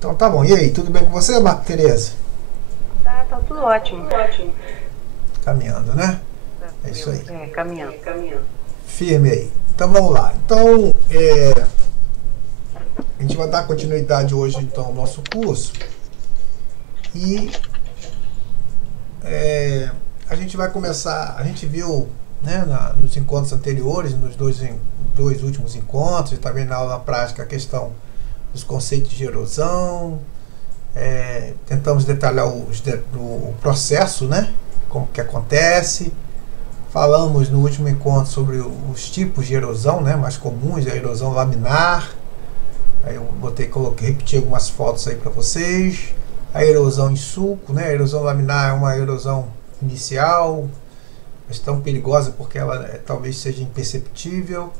Então tá bom. E aí, tudo bem com você, Tereza? Tá tudo ótimo. Caminhando, né? É isso aí. Caminhando. Firme aí. Então vamos lá. Então, a gente vai dar continuidade hoje então ao nosso curso. E a gente vai começar, a gente viu, né, nos encontros anteriores, nos dois últimos encontros, e também na aula prática, a questão dos conceitos de erosão. Tentamos detalhar o processo, né? Como que acontece. Falamos no último encontro sobre os tipos de erosão, né, mais comuns, a erosão laminar. Aí eu repeti algumas fotos aí para vocês. A erosão em sulco, né? A erosão laminar é uma erosão inicial, mas tão perigosa porque ela talvez seja imperceptível.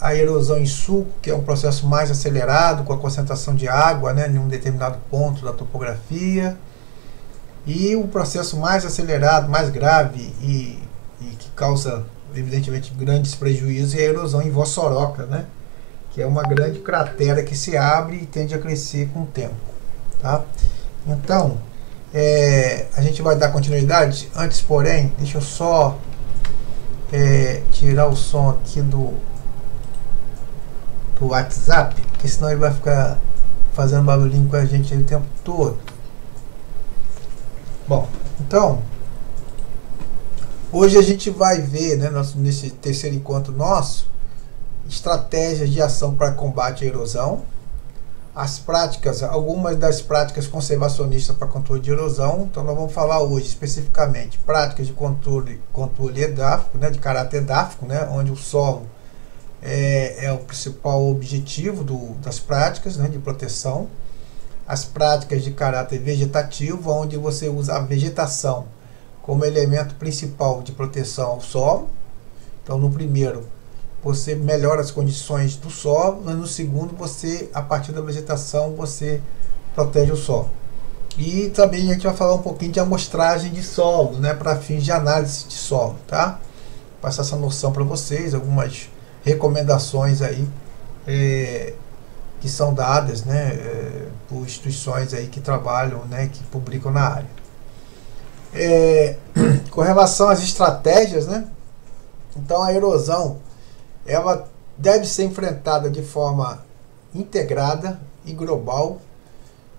A erosão em sulco, que é um processo mais acelerado, com a concentração de água, né, em um determinado ponto da topografia. E o processo mais acelerado, mais grave e que causa, evidentemente, grandes prejuízos é a erosão em vossoroca, né, que é uma grande cratera que se abre e tende a crescer com o tempo. Tá? Então, a gente vai dar continuidade. Antes, porém, deixa eu só tirar o som aqui do WhatsApp, porque senão ele vai ficar fazendo barulhinho com a gente o tempo todo. Bom, então hoje a gente vai ver, né, nesse terceiro encontro nosso, estratégias de ação para combate à erosão, algumas das práticas conservacionistas para controle de erosão. Então nós vamos falar hoje especificamente práticas de controle edáfico, né, de caráter edáfico, né, onde o solo é o principal objetivo das práticas, né, de proteção. As práticas de caráter vegetativo, onde você usa a vegetação como elemento principal de proteção ao solo. Então no primeiro você melhora as condições do solo, mas no segundo você, a partir da vegetação, você protege o solo. E também a gente vai falar um pouquinho de amostragem de solo, né, para fins de análise de solo, tá? Passar essa noção para vocês, algumas recomendações aí que são dadas, né, por instituições aí que trabalham, né, que publicam na área. Com relação às estratégias, né, então a erosão ela deve ser enfrentada de forma integrada e global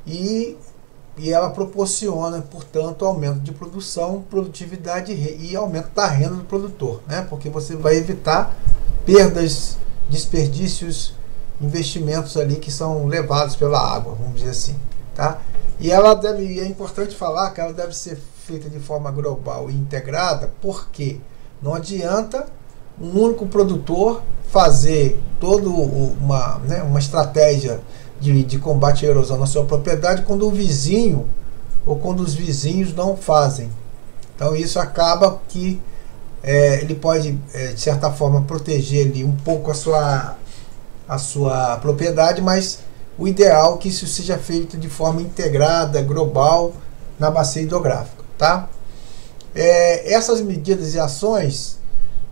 e ela proporciona, portanto, aumento de produção, produtividade e aumento da renda do produtor, né? Porque você vai evitar perdas, desperdícios, investimentos ali que são levados pela água, vamos dizer assim, tá? E é importante falar que ela deve ser feita de forma global e integrada, porque não adianta um único produtor fazer toda uma estratégia de combate à erosão na sua propriedade quando o vizinho ou quando os vizinhos não fazem. Então isso acaba que ele pode, de certa forma, proteger ali um pouco a sua propriedade, mas o ideal é que isso seja feito de forma integrada, global, na bacia hidrográfica. Tá? Essas medidas e ações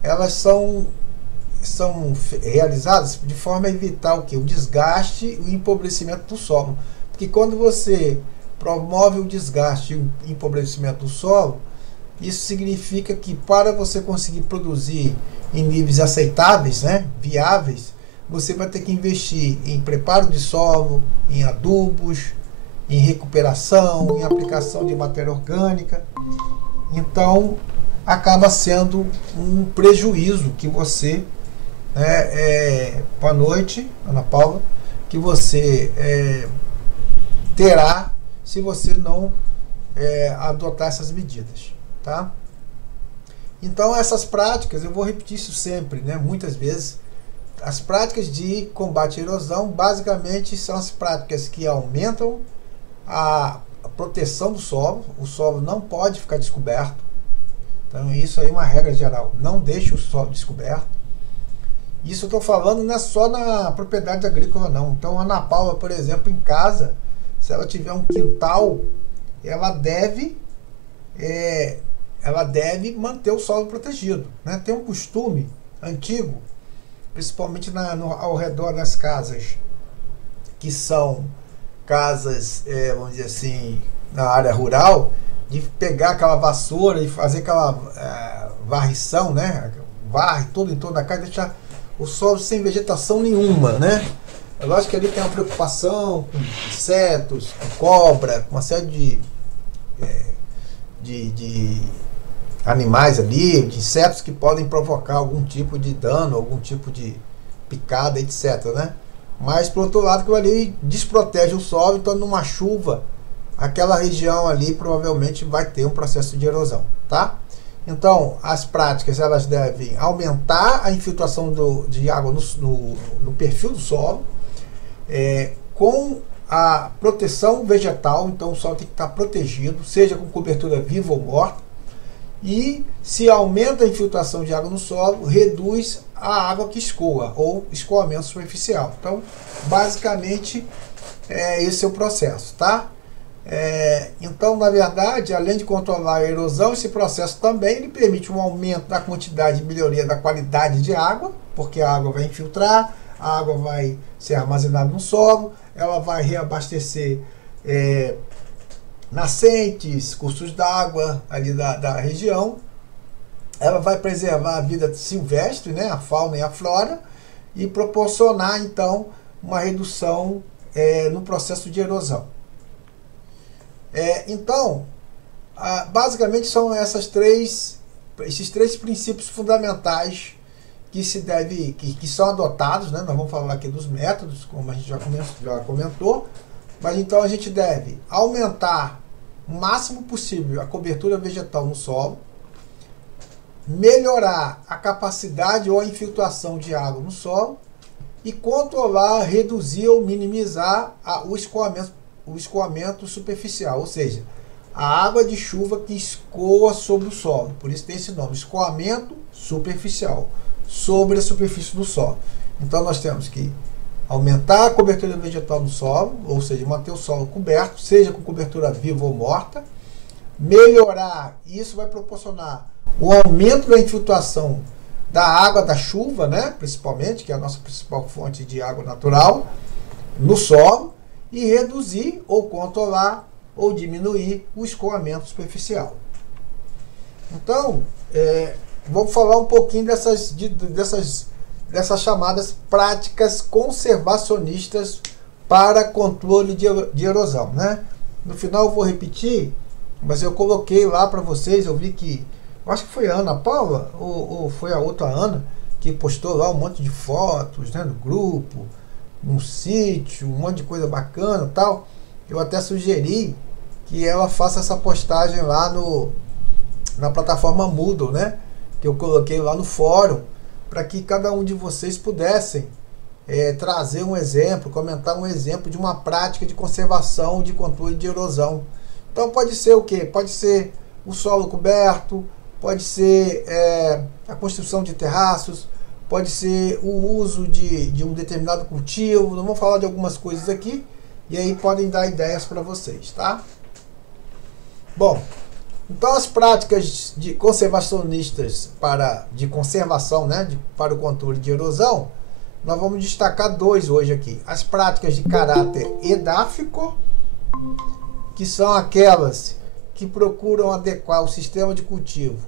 elas são realizadas de forma a evitar o desgaste e o empobrecimento do solo. Porque quando você promove o desgaste e o empobrecimento do solo, isso significa que para você conseguir produzir em níveis aceitáveis, né, viáveis, você vai ter que investir em preparo de solo, em adubos, em recuperação, em aplicação de matéria orgânica. Então acaba sendo um prejuízo que você, boa noite, Ana Paula, que você terá se você não adotar essas medidas, tá? Então essas práticas, eu vou repetir isso sempre, né, muitas vezes, as práticas de combate à erosão basicamente são as práticas que aumentam a proteção do solo. O solo não pode ficar descoberto. Então isso aí é uma regra geral, não deixe o solo descoberto. Isso eu estou falando não é só na propriedade agrícola não. Então a Ana Paula, por exemplo, em casa, se ela tiver um quintal, ela deve manter o solo protegido, né? Tem um costume antigo, principalmente ao redor das casas que são casas, vamos dizer assim, na área rural, de pegar aquela vassoura e fazer aquela varrição, né? Varre tudo em torno da casa e deixar o solo sem vegetação nenhuma, né? É lógico que ali tem uma preocupação com insetos, com cobra, com uma série de animais ali, de insetos que podem provocar algum tipo de dano, algum tipo de picada, etc, né? Mas, por outro lado, aquilo ali desprotege o solo, então numa chuva, aquela região ali provavelmente vai ter um processo de erosão, tá? Então, as práticas, elas devem aumentar a infiltração de água no perfil do solo, com a proteção vegetal, então o solo tem que estar protegido, seja com cobertura viva ou morta, e se aumenta a infiltração de água no solo, reduz a água que escoa, ou escoamento superficial. Então, basicamente, esse é o processo, tá? Então, na verdade, além de controlar a erosão, esse processo também ele permite um aumento da quantidade e melhoria da qualidade de água, porque a água vai infiltrar, a água vai ser armazenada no solo, ela vai reabastecer nascentes, cursos d'água ali da região, ela vai preservar a vida silvestre, né, a fauna e a flora, e proporcionar, então, uma redução no processo de erosão. Então, basicamente são esses três princípios fundamentais que são adotados, né? Nós vamos falar aqui dos métodos, como a gente já comentou, mas então a gente deve aumentar o máximo possível a cobertura vegetal no solo, melhorar a capacidade ou a infiltração de água no solo e controlar, reduzir ou minimizar o escoamento superficial, ou seja, a água de chuva que escoa sobre o solo. Por isso tem esse nome, escoamento superficial, sobre a superfície do solo. Então nós temos que aumentar a cobertura vegetal no solo, ou seja, manter o solo coberto, seja com cobertura viva ou morta, melhorar, isso vai proporcionar o aumento da infiltração da água da chuva, né, principalmente, que é a nossa principal fonte de água natural, no solo, e reduzir ou controlar ou diminuir o escoamento superficial. Então, vamos falar um pouquinho dessas chamadas práticas conservacionistas para controle de erosão, né? No final eu vou repetir, mas eu coloquei lá para vocês, eu vi que, eu acho que foi a Ana Paula, ou foi a outra Ana, que postou lá um monte de fotos, né, no grupo, num sítio, um monte de coisa bacana e tal. Eu até sugeri que ela faça essa postagem lá na plataforma Moodle, né? Que eu coloquei lá no fórum, para que cada um de vocês pudessem trazer um exemplo, comentar um exemplo de uma prática de conservação, de controle de erosão. Então pode ser o quê? Pode ser o solo coberto, pode ser a construção de terraços, pode ser o uso de um determinado cultivo. Nós vamos falar de algumas coisas aqui e aí podem dar ideias para vocês, tá? Bom, então as práticas de conservacionistas de conservação, né, para o controle de erosão, nós vamos destacar dois hoje aqui. As práticas de caráter edáfico, que são aquelas que procuram adequar o sistema de cultivo,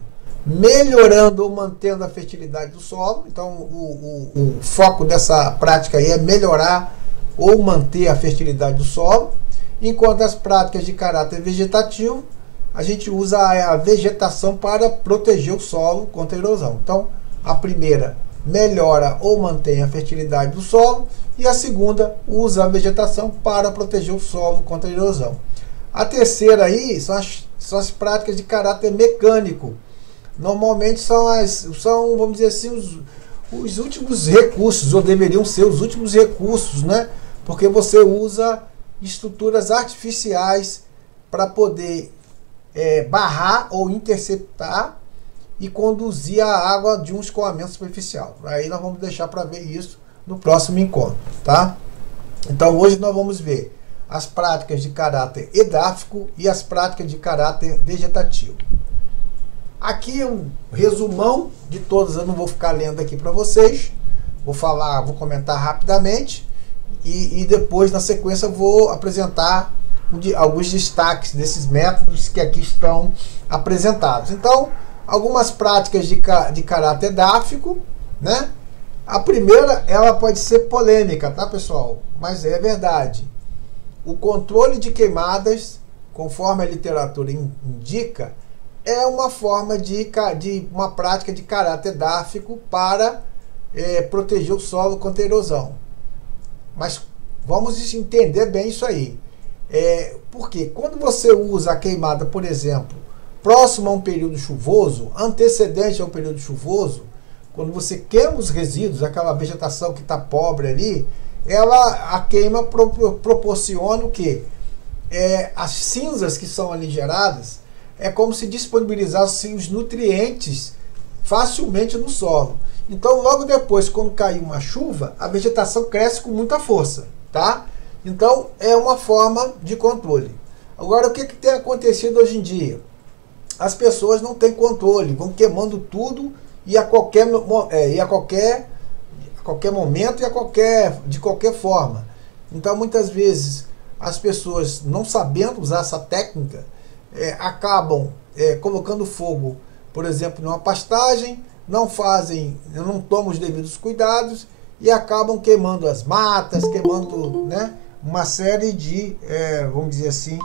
melhorando ou mantendo a fertilidade do solo. Então o foco dessa prática aí é melhorar ou manter a fertilidade do solo, enquanto as práticas de caráter vegetativo, a gente usa a vegetação para proteger o solo contra a erosão. Então, a primeira melhora ou mantém a fertilidade do solo e a segunda usa a vegetação para proteger o solo contra a erosão. A terceira aí são as práticas de caráter mecânico. Normalmente são, vamos dizer assim, os últimos recursos, ou deveriam ser os últimos recursos, né? Porque você usa estruturas artificiais para poder barrar ou interceptar e conduzir a água de um escoamento superficial. Aí nós vamos deixar para ver isso no próximo encontro, tá? Então hoje nós vamos ver as práticas de caráter edáfico e as práticas de caráter vegetativo. Aqui é um resumão de todas, eu não vou ficar lendo aqui para vocês, vou comentar rapidamente. e depois, na sequência, eu vou apresentar alguns destaques desses métodos que aqui estão apresentados. Então, algumas práticas de caráter edáfico, né? A primeira, ela pode ser polêmica, tá, pessoal? Mas é verdade. O controle de queimadas, conforme a literatura indica, é uma forma de uma prática de caráter edáfico para proteger o solo contra a erosão. Mas vamos entender bem isso aí. Porque quando você usa a queimada, por exemplo, próximo a um período chuvoso, antecedente a um período chuvoso, quando você queima os resíduos, aquela vegetação que está pobre ali, a queima proporciona o quê? As cinzas que são ali geradas, é como se disponibilizassem os nutrientes facilmente no solo. Então, logo depois, quando cair uma chuva, a vegetação cresce com muita força, tá? Então, é uma forma de controle. Agora, o que tem acontecido hoje em dia? As pessoas não têm controle, vão queimando tudo e a qualquer momento e de qualquer forma. Então, muitas vezes, as pessoas, não sabendo usar essa técnica, acabam colocando fogo, por exemplo, numa pastagem, não tomam os devidos cuidados e acabam queimando as matas, queimando, né, uma série de, vamos dizer assim,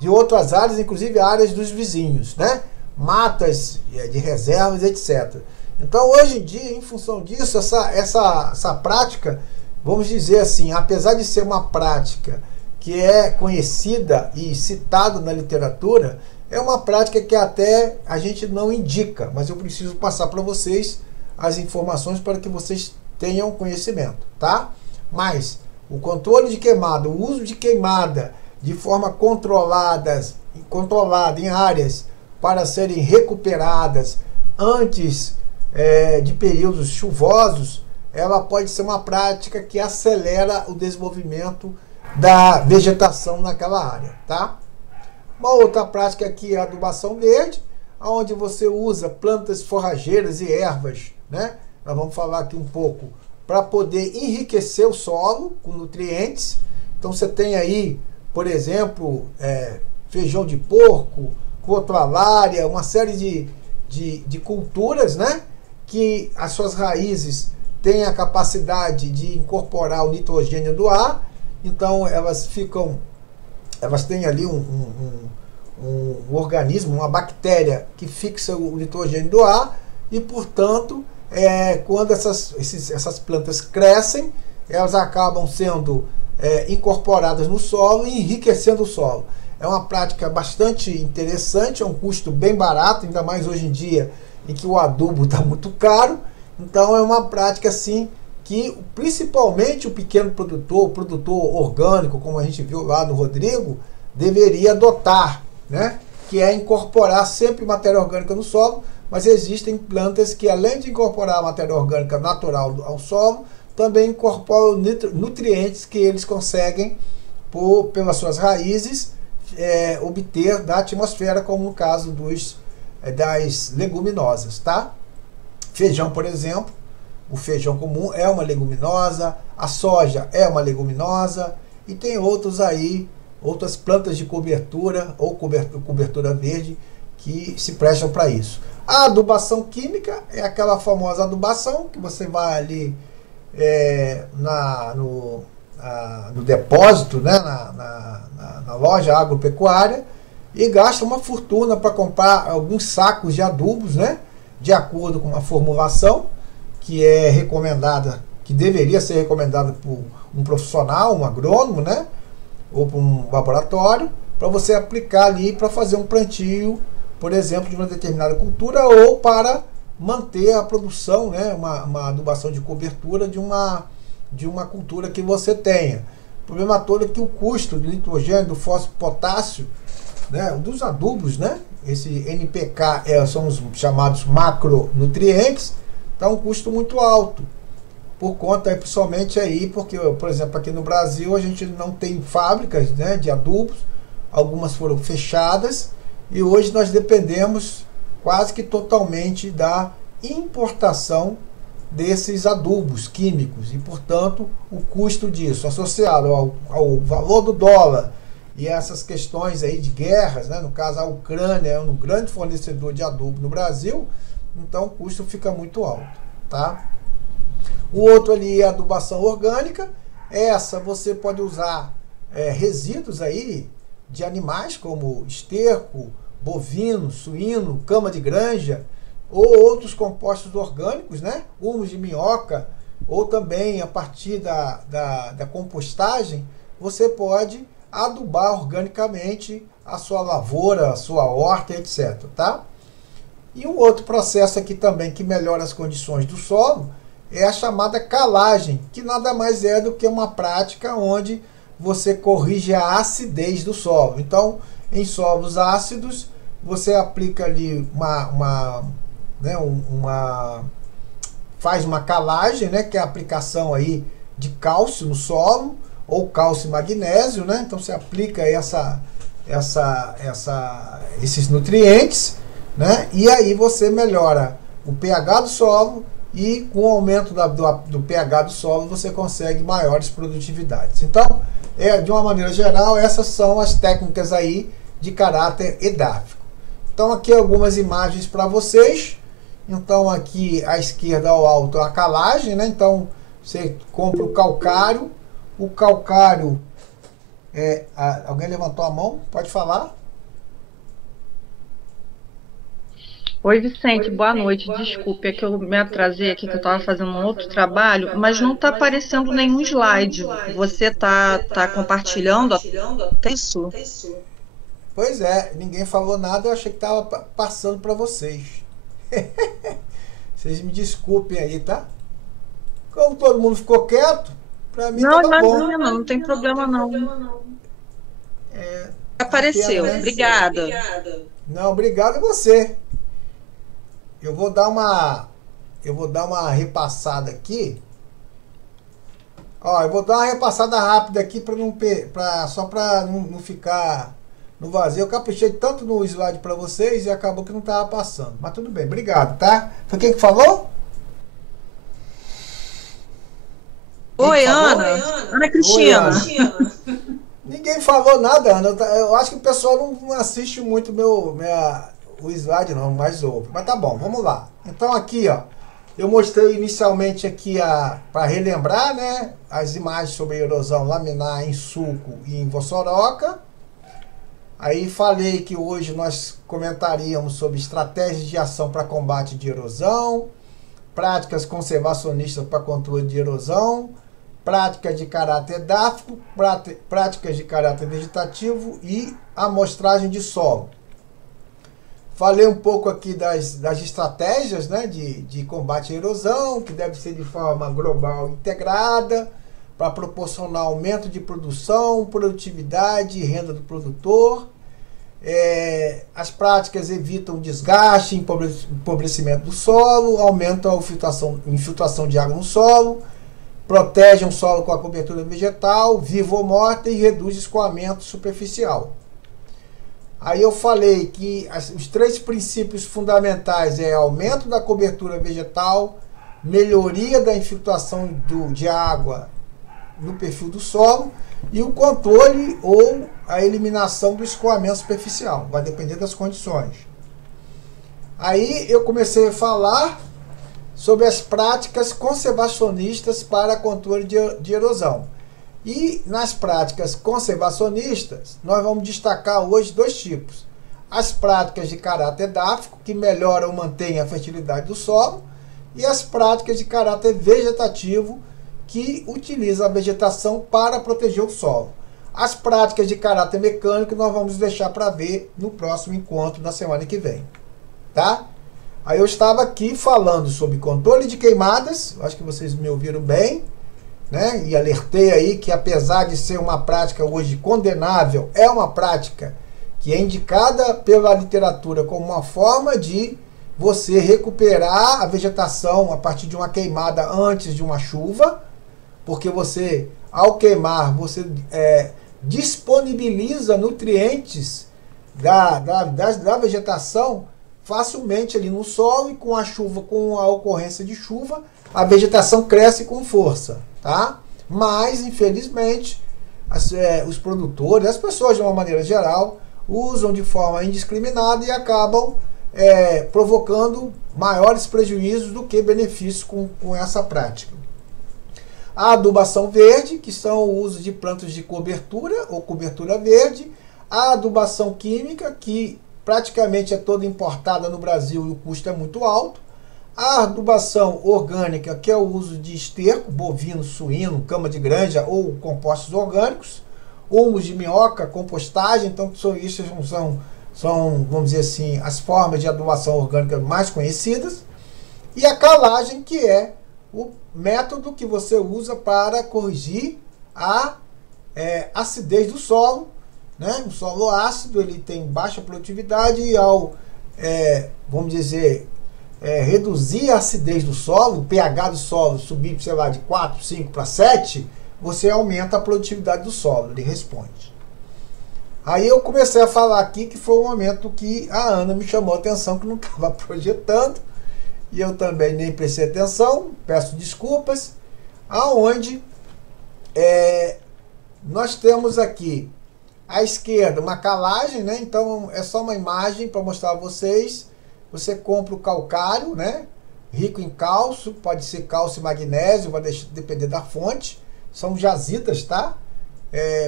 de outras áreas, inclusive áreas dos vizinhos, né? Matas de reservas, etc. Então, hoje em dia, em função disso, essa prática, vamos dizer assim, apesar de ser uma prática que é conhecida e citada na literatura, é uma prática que até a gente não indica, mas eu preciso passar para vocês as informações para que vocês tenham conhecimento, tá? Mas o controle de queimada, o uso de queimada de forma controlada em áreas para serem recuperadas antes de períodos chuvosos, ela pode ser uma prática que acelera o desenvolvimento da vegetação naquela área, tá? Uma outra prática aqui é a adubação verde, onde você usa plantas forrageiras e ervas, né? Nós vamos falar aqui um pouco para poder enriquecer o solo com nutrientes. Então você tem aí, por exemplo, feijão de porco, crotalária, uma série de culturas, né? Que as suas raízes têm a capacidade de incorporar o nitrogênio do ar. Então elas têm ali um organismo, uma bactéria que fixa o nitrogênio do ar e, portanto, quando essas plantas crescem, elas acabam sendo incorporadas no solo e enriquecendo o solo. É uma prática bastante interessante, é um custo bem barato, ainda mais hoje em dia em que o adubo está muito caro. Então é uma prática assim que principalmente o pequeno produtor, o produtor orgânico, como a gente viu lá no Rodrigo, deveria adotar, né? Que é incorporar sempre matéria orgânica no solo, mas existem plantas que, além de incorporar a matéria orgânica natural ao solo, também incorporam nutrientes que eles conseguem, pelas suas raízes, obter da atmosfera, como no caso das leguminosas, tá? Feijão, por exemplo, o feijão comum é uma leguminosa, a soja é uma leguminosa, e tem outras plantas de cobertura ou cobertura verde que se prestam para isso. A adubação química é aquela famosa adubação que você vai ali no depósito, né, na loja agropecuária, e gasta uma fortuna para comprar alguns sacos de adubos, né, de acordo com uma formulação que é recomendada, que deveria ser recomendada por um profissional, um agrônomo, né, ou por um laboratório, para você aplicar ali para fazer um plantio, por exemplo, de uma determinada cultura, ou para manter a produção, né, uma adubação de cobertura de uma cultura que você tenha. O problema todo é que o custo do nitrogênio, do fósforo, potássio, né, dos adubos, né, esse NPK são os chamados macronutrientes, está um custo muito alto, por conta, principalmente aí, porque, por exemplo, aqui no Brasil a gente não tem fábricas, né, de adubos, algumas foram fechadas, e hoje nós dependemos quase que totalmente da importação desses adubos químicos e, portanto, o custo disso associado ao valor do dólar e essas questões aí de guerras, né? No caso a Ucrânia é um grande fornecedor de adubo no Brasil, então o custo fica muito alto, tá? O outro ali é a adubação orgânica. Essa você pode usar resíduos aí de animais como esterco, bovino, suíno, cama de granja ou outros compostos orgânicos, né? Humus de minhoca, ou também a partir da compostagem, você pode adubar organicamente a sua lavoura, a sua horta, etc. Tá? E um outro processo aqui também que melhora as condições do solo é a chamada calagem, que nada mais é do que uma prática onde você corrige a acidez do solo. Então, em solos ácidos, você aplica ali faz uma calagem, né, que é a aplicação aí de cálcio no solo, ou cálcio e magnésio, né? Então você aplica esses nutrientes, né? E aí você melhora o pH do solo e com o aumento do pH do solo você consegue maiores produtividades. Então, de uma maneira geral, essas são as técnicas aí de caráter edáfico. Então aqui algumas imagens para vocês. Então aqui à esquerda ao alto a calagem, né? Então você compra o calcário. O calcário alguém levantou a mão? Pode falar? Oi, Vicente, boa noite. Desculpe, é que eu me atrasei aqui, que eu estava fazendo um outro trabalho, mas não está aparecendo nenhum slide. Você está compartilhando isso? Pois é, ninguém falou nada, eu achei que estava passando para vocês. Vocês me desculpem aí, tá? Como todo mundo ficou quieto, para mim não, tá bom. Não tem problema não. Apareceu, obrigada. Não, obrigado a você. Eu vou dar uma repassada aqui. Ó, eu vou dar uma repassada rápida aqui só para não ficar no vazio. Eu caprichei tanto no slide para vocês e acabou que não estava passando. Mas tudo bem, obrigado, tá? Foi quem que falou? Oi, Ana. Ana Cristina. Oi, Ana. Ninguém falou nada, Ana. Eu acho que o pessoal não assiste muito o slide não, mas ouve. Mas tá bom, vamos lá. Então aqui, ó, eu mostrei inicialmente aqui para relembrar, né, as imagens sobre erosão laminar em sulco e em vossoroca. Aí falei que hoje nós comentaríamos sobre estratégias de ação para combate de erosão, práticas conservacionistas para controle de erosão, práticas de caráter edáfico, práticas de caráter vegetativo e amostragem de solo. Falei um pouco aqui das estratégias, né, de combate à erosão, que deve ser de forma global integrada, para proporcionar aumento de produção, produtividade e renda do produtor. As práticas evitam desgaste, empobrecimento do solo, aumentam a infiltração de água no solo, protegem o solo com a cobertura vegetal, viva ou morta, e reduz escoamento superficial. Aí eu falei que os 3 princípios fundamentais aumento da cobertura vegetal, melhoria da infiltração de água no perfil do solo e o controle ou a eliminação do escoamento superficial. Vai depender das condições. Aí eu comecei a falar sobre as práticas conservacionistas para controle de erosão. E nas práticas conservacionistas, nós vamos destacar hoje 2 tipos. As práticas de caráter edáfico, que melhoram ou mantêm a fertilidade do solo, e as práticas de caráter vegetativo, que utilizam a vegetação para proteger o solo. As práticas de caráter mecânico nós vamos deixar para ver no próximo encontro na semana que vem. Tá? Aí eu estava aqui falando sobre controle de queimadas, acho que vocês me ouviram bem, né? E alertei aí que apesar de ser uma prática hoje condenável, é uma prática que é indicada pela literatura como uma forma de você recuperar a vegetação a partir de uma queimada antes de uma chuva, porque você, ao queimar, você disponibiliza nutrientes da vegetação facilmente ali no solo, e com a chuva, com a ocorrência de chuva, a vegetação cresce com força, tá? Mas, infelizmente, os produtores, as pessoas de uma maneira geral, usam de forma indiscriminada e acabam provocando maiores prejuízos do que benefícios com essa prática. A adubação verde, que são o uso de plantas de cobertura ou cobertura verde. A adubação química, que praticamente é toda importada no Brasil e o custo é muito alto. A adubação orgânica, que é o uso de esterco, bovino, suíno, cama de granja ou compostos orgânicos. Humus de minhoca, compostagem, então isso são, vamos dizer assim, as formas de adubação orgânica mais conhecidas. E a calagem, que é o método que você usa para corrigir a acidez do solo, né? O solo ácido, ele tem baixa produtividade e ao, vamos dizer, reduzir a acidez do solo, o pH do solo subir, sei lá, de 4, 5 para 7, você aumenta a produtividade do solo, ele responde. Aí eu comecei a falar aqui que foi um momento que a Ana me chamou a atenção, que não estava projetando, e eu também nem prestei atenção, peço desculpas, aonde nós temos aqui à esquerda uma calagem, né? Então é só uma imagem para mostrar a vocês. Você compra o calcário, né? Rico em cálcio, pode ser cálcio e magnésio, vai depender da fonte. São jazidas, tá?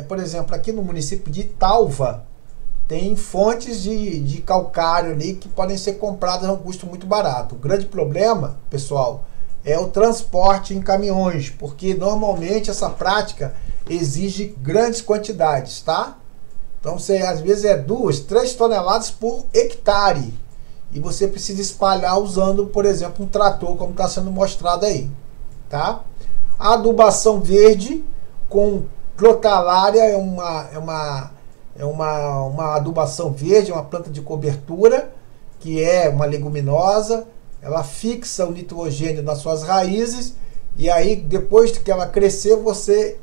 Por exemplo, aqui no município de Italva, tem fontes de calcário ali que podem ser compradas a um custo muito barato. O grande problema, pessoal, é o transporte em caminhões, porque normalmente essa prática exige grandes quantidades, tá? Então, você às vezes 2, 3 toneladas por hectare. E você precisa espalhar usando, por exemplo, um trator, como está sendo mostrado aí, tá? A adubação verde com crotalária é uma adubação verde, é uma planta de cobertura, que é uma leguminosa. Ela fixa o nitrogênio nas suas raízes, e aí depois que ela crescer, você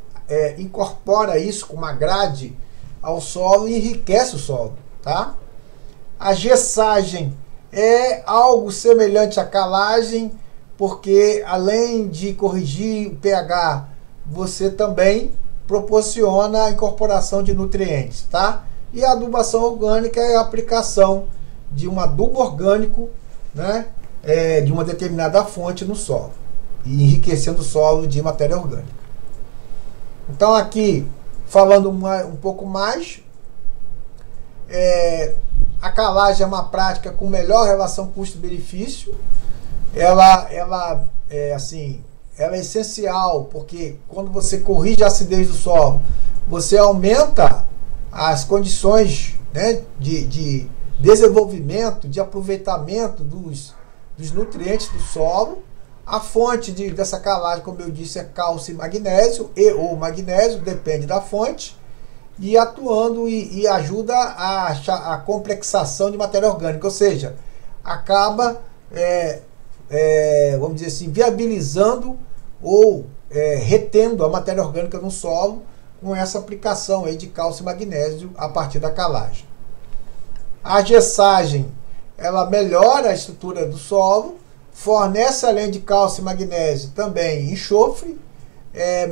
incorpora isso com uma grade ao solo e enriquece o solo, tá? A gessagem é algo semelhante à calagem, porque além de corrigir o pH, você também proporciona a incorporação de nutrientes, tá? E a adubação orgânica é a aplicação de um adubo orgânico, né, de uma determinada fonte no solo, e enriquecendo o solo de matéria orgânica. Então aqui, falando um pouco mais, a calagem é uma prática com melhor relação custo-benefício. Ela é essencial, porque quando você corrige a acidez do solo, você aumenta as condições, né, de desenvolvimento, de aproveitamento dos nutrientes do solo. A fonte dessa calagem, como eu disse, é cálcio e magnésio, ou magnésio, depende da fonte, e atuando e ajuda a complexação de matéria orgânica, ou seja, acaba, vamos dizer assim, viabilizando ou retendo a matéria orgânica no solo com essa aplicação aí de cálcio e magnésio a partir da calagem. A gessagem, ela melhora a estrutura do solo, fornece, além de cálcio e magnésio, também enxofre,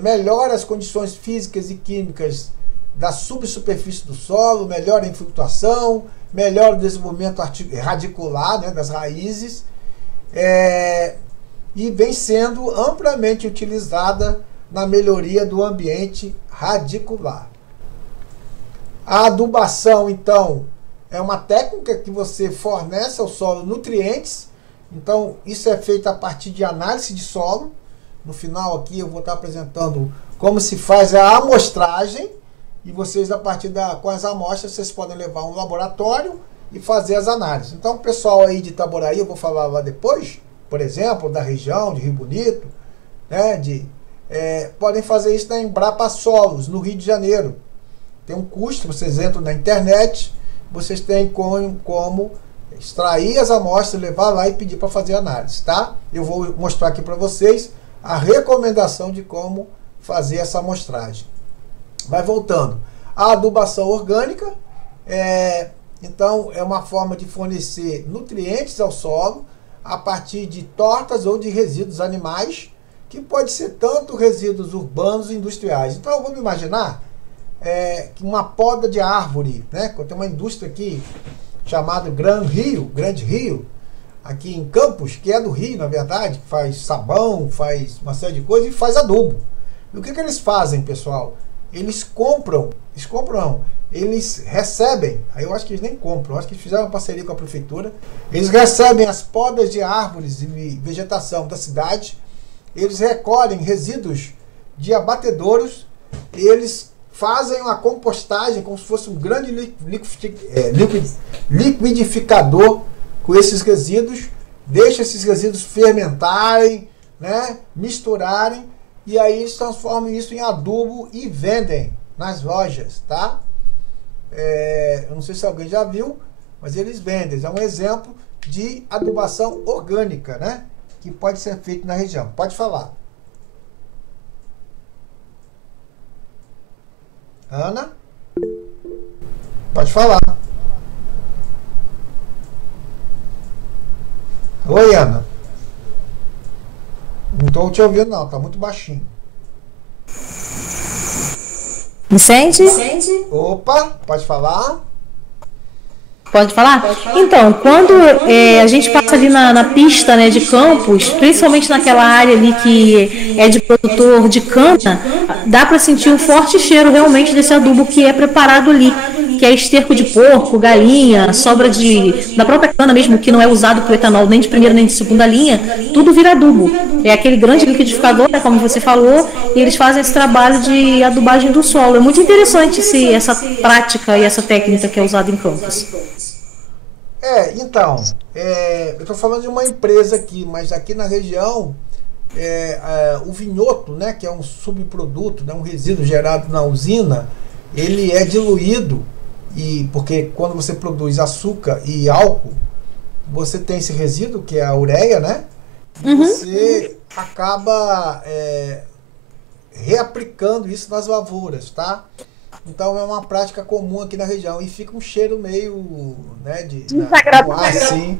melhora as condições físicas e químicas da subsuperfície do solo, melhora a infiltração, melhora o desenvolvimento radicular, né, das raízes, e vem sendo amplamente utilizada na melhoria do ambiente radicular. A adubação, então, é uma técnica que você fornece ao solo nutrientes. Então, isso é feito a partir de análise de solo. No final aqui eu vou estar apresentando como se faz a amostragem, e vocês, a partir com as amostras, vocês podem levar a um laboratório e fazer as análises. Então, o pessoal aí de Itaboraí, eu vou falar lá depois, por exemplo, da região de Rio Bonito, né, podem fazer isso na Embrapa Solos, no Rio de Janeiro. Tem um custo, vocês entram na internet, vocês têm como extrair as amostras, levar lá e pedir para fazer análise, tá? Eu vou mostrar aqui para vocês a recomendação de como fazer essa amostragem. Vai voltando. A adubação orgânica, então, é uma forma de fornecer nutrientes ao solo. a partir de tortas ou de resíduos animais, que pode ser tanto resíduos urbanos e industriais. Então vamos imaginar que uma poda de árvore, né? Tem uma indústria aqui chamada Grande Rio, aqui em Campos, que é do Rio, na verdade, que faz sabão, faz uma série de coisas e faz adubo. E o que eles fazem, pessoal? Eles recebem, aí eu acho que eles nem compram, eu acho que eles fizeram uma parceria com a prefeitura, eles recebem as podas de árvores e vegetação da cidade, eles recolhem resíduos de abatedouros, eles fazem uma compostagem como se fosse um grande liquidificador com esses resíduos, deixa esses resíduos fermentarem, né, misturarem, e aí eles transformam isso em adubo e vendem nas lojas, tá? Eu não sei se alguém já viu, mas eles vendem. É um exemplo de adubação orgânica, né? Que pode ser feito na região. Pode falar. Ana? Pode falar. Oi, Ana. Não estou te ouvindo, não. Tá muito baixinho. Me sente? Opa, pode falar? Pode falar? Então, quando a gente passa ali na pista, né, de Campos, principalmente naquela área ali que é de produtor de cana, dá para sentir um forte cheiro realmente desse adubo que é preparado ali, que é esterco de porco, galinha, sobra da própria cana mesmo, que não é usado para o etanol nem de primeira nem de segunda linha, tudo vira adubo. É aquele grande liquidificador, né, como você falou, e eles fazem esse trabalho de adubagem do solo. É muito interessante essa prática e essa técnica que é usada em Campos. Então, eu estou falando de uma empresa aqui, mas aqui na região, o vinhoto, né, que é um subproduto, né, um resíduo gerado na usina, ele é diluído, porque quando você produz açúcar e álcool, você tem esse resíduo, que é a ureia, né? E você acaba reaplicando isso nas lavouras, tá? Então é uma prática comum aqui na região e fica um cheiro meio, né, assim,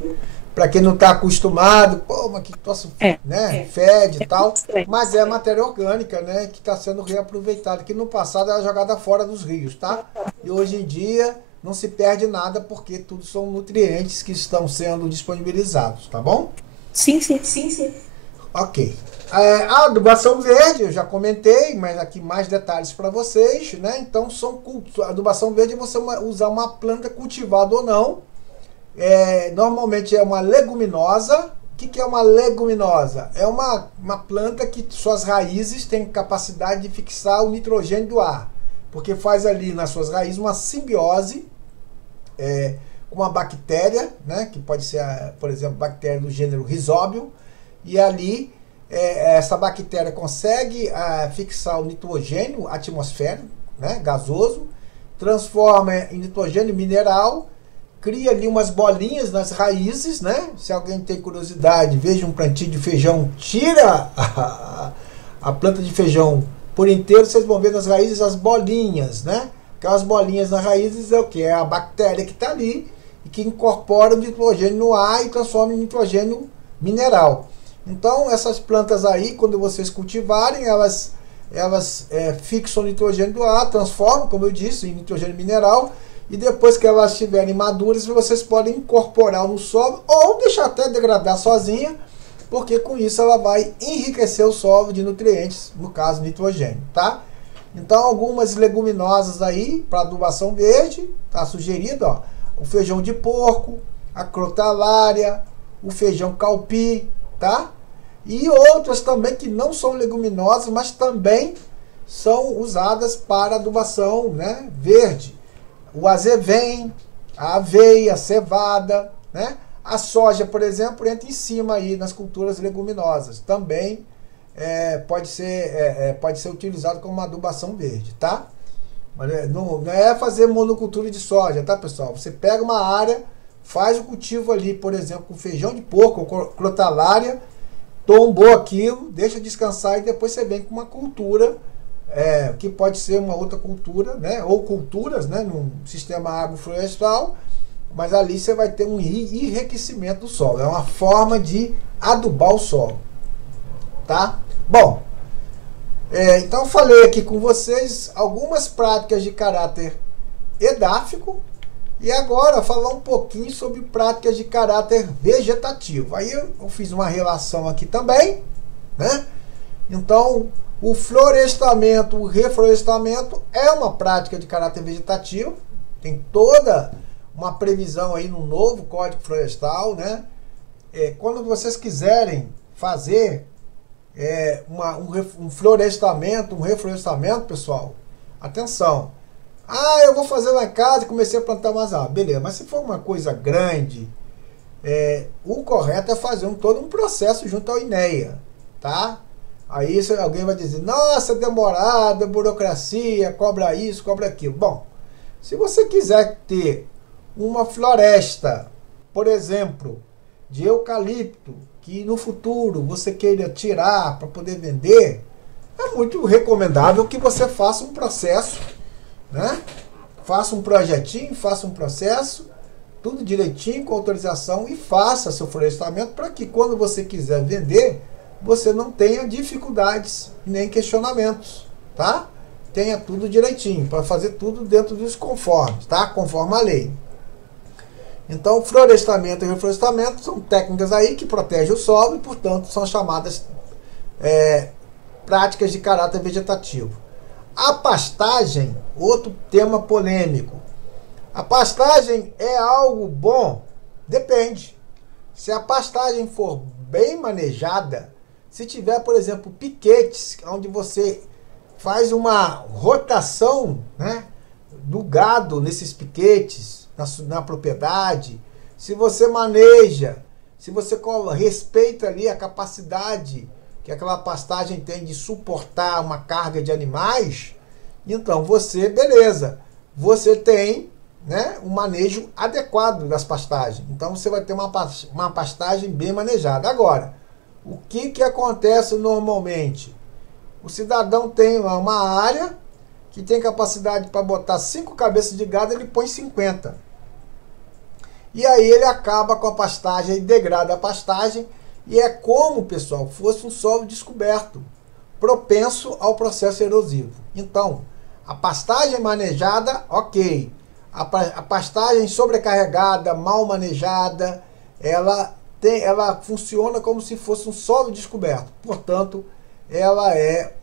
para quem não está acostumado, pô, mas que troço, né, fede e tal, mas é matéria orgânica, né, que está sendo reaproveitada, que no passado era jogada fora dos rios, tá? E hoje em dia não se perde nada porque tudo são nutrientes que estão sendo disponibilizados, tá bom? Sim. Ok. A adubação verde, eu já comentei, mas aqui mais detalhes para vocês, né? Então, a adubação verde é você usar uma planta cultivada ou não. Normalmente é uma leguminosa. O que é uma leguminosa? É uma planta que suas raízes têm capacidade de fixar o nitrogênio do ar, porque faz ali nas suas raízes uma simbiose com uma bactéria, né? Que pode ser, por exemplo, bactéria do gênero Rhizóbio, e ali essa bactéria consegue fixar o nitrogênio atmosférico, né, gasoso, transforma em nitrogênio mineral, cria ali umas bolinhas nas raízes, né? Se alguém tem curiosidade, veja um plantio de feijão, tira a planta de feijão por inteiro, vocês vão ver nas raízes as bolinhas, né? Aquelas bolinhas nas raízes é o que? É a bactéria que está ali e que incorpora o nitrogênio no ar e transforma em nitrogênio mineral. Então, essas plantas aí, quando vocês cultivarem, elas fixam o nitrogênio do ar, transformam, como eu disse, em nitrogênio mineral, e depois que elas estiverem maduras, vocês podem incorporar no solo ou deixar até degradar sozinha, porque com isso ela vai enriquecer o solo de nutrientes, no caso nitrogênio, tá? Então, algumas leguminosas aí para adubação verde, tá sugerido, ó, o feijão de porco, a crotalária, o feijão calpi, tá? E outras também que não são leguminosas, mas também são usadas para adubação, né, verde. O azevém, a aveia, a cevada, né? A soja, por exemplo, entra em cima aí nas culturas leguminosas. Também pode ser utilizado como uma adubação verde, tá? Mas não é fazer monocultura de soja, tá, pessoal? Você pega uma área, faz o cultivo ali, por exemplo, com feijão de porco, ou crotalária, tombou aquilo, deixa descansar e depois você vem com uma cultura, que pode ser uma outra cultura, né? Ou culturas, né? Num sistema agroflorestal, mas ali você vai ter um enriquecimento do solo. É uma forma de adubar o solo, tá? Bom, então eu falei aqui com vocês algumas práticas de caráter edáfico e agora falar um pouquinho sobre práticas de caráter vegetativo. Aí eu fiz uma relação aqui também, né? Então, o florestamento, o reflorestamento é uma prática de caráter vegetativo. Tem toda uma previsão aí no novo Código Florestal, né? Quando vocês quiserem fazer um florestamento, um reflorestamento, pessoal, atenção. Eu vou fazer lá em casa e comecei a plantar umas árvores. Beleza, mas se for uma coisa grande, o correto é fazer todo um processo junto ao INEA, tá? Aí alguém vai dizer, nossa, demorado, burocracia, cobra isso, cobra aquilo. Bom, se você quiser ter uma floresta, por exemplo, de eucalipto, que no futuro você queira tirar para poder vender, é muito recomendável que você faça um processo, né? Faça um projetinho, faça um processo, tudo direitinho, com autorização, e faça seu florestamento para que quando você quiser vender, você não tenha dificuldades nem questionamentos, tá? Tenha tudo direitinho, para fazer tudo dentro dos conformes, tá? Conforme a lei. Então, florestamento e reflorestamento são técnicas aí que protegem o solo e, portanto, são chamadas práticas de caráter vegetativo. A pastagem, outro tema polêmico. A pastagem é algo bom? Depende. Se a pastagem for bem manejada, se tiver, por exemplo, piquetes, onde você faz uma rotação, né, do gado nesses piquetes, na propriedade, se você maneja, se você respeita ali a capacidade que aquela pastagem tem de suportar uma carga de animais, então beleza, você tem, né, um manejo adequado das pastagens. Então você vai ter uma pastagem bem manejada. Agora, o que acontece normalmente? O cidadão tem uma área que tem capacidade para botar 5 cabeças de gado, ele põe 50. E aí ele acaba com a pastagem, ele degrada a pastagem, e é como, pessoal, fosse um solo descoberto, propenso ao processo erosivo. Então, a pastagem manejada, ok. A pastagem sobrecarregada, mal manejada, ela funciona como se fosse um solo descoberto. Portanto, ela é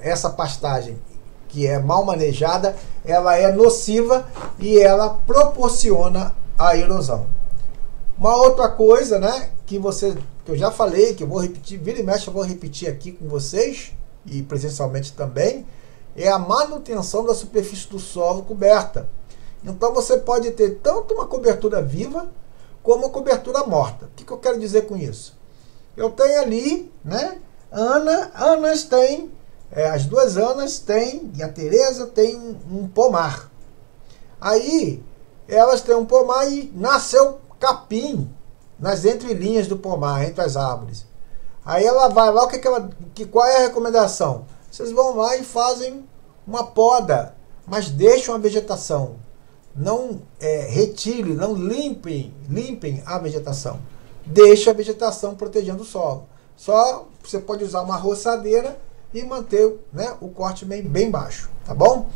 essa pastagem que é mal manejada, ela é nociva e ela proporciona a erosão. Uma outra coisa, né, que eu já falei, que eu vou repetir, vira e mexe eu vou repetir aqui com vocês, e presencialmente também, é a manutenção da superfície do solo coberta. Então você pode ter tanto uma cobertura viva, como uma cobertura morta. O que eu quero dizer com isso? Eu tenho ali, né, Anas tem, as duas Anas têm, e a Tereza tem um pomar. Aí, elas têm um pomar e nasceu capim nas entrelinhas do pomar, entre as árvores. Aí ela vai lá, qual é a recomendação? Vocês vão lá e fazem uma poda, mas deixam a vegetação. Não retire, não limpem a vegetação. Deixa a vegetação protegendo o solo. Só você pode usar uma roçadeira e manter, né, o corte bem baixo, tá bom?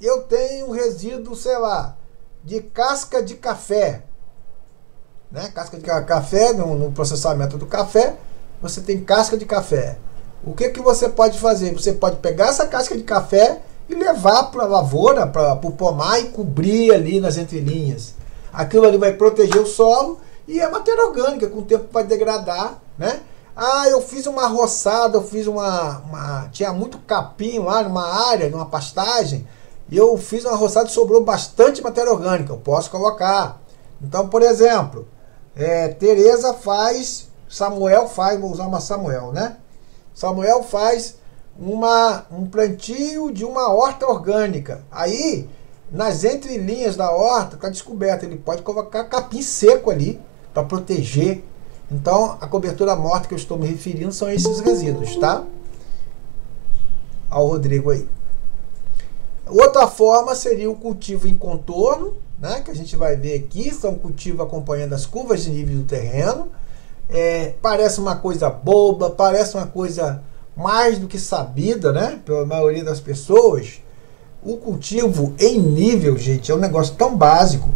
Eu tenho um resíduo, sei lá, de casca de café, né? Casca de café, no processamento do café, você tem casca de café. O que você pode fazer? Você pode pegar essa casca de café e levar para a lavoura, para o pomar e cobrir ali nas entrelinhas. Aquilo ali vai proteger o solo e é matéria orgânica, com o tempo vai degradar, né? Eu fiz uma roçada, tinha muito capim lá numa área, numa pastagem, e eu fiz uma roçada e sobrou bastante matéria orgânica, eu posso colocar. Então, por exemplo, Tereza faz, Samuel faz, vou usar uma Samuel, né? Samuel faz um plantio de uma horta orgânica. Aí, nas entrelinhas da horta, está descoberto, ele pode colocar capim seco ali, para proteger. Então, a cobertura morta que eu estou me referindo são esses resíduos, tá? Ao Rodrigo aí. Outra forma seria o cultivo em contorno, né, que a gente vai ver aqui, são cultivo acompanhando as curvas de nível do terreno. Parece uma coisa boba, parece uma coisa mais do que sabida, né, pela maioria das pessoas. O cultivo em nível, gente, é um negócio tão básico,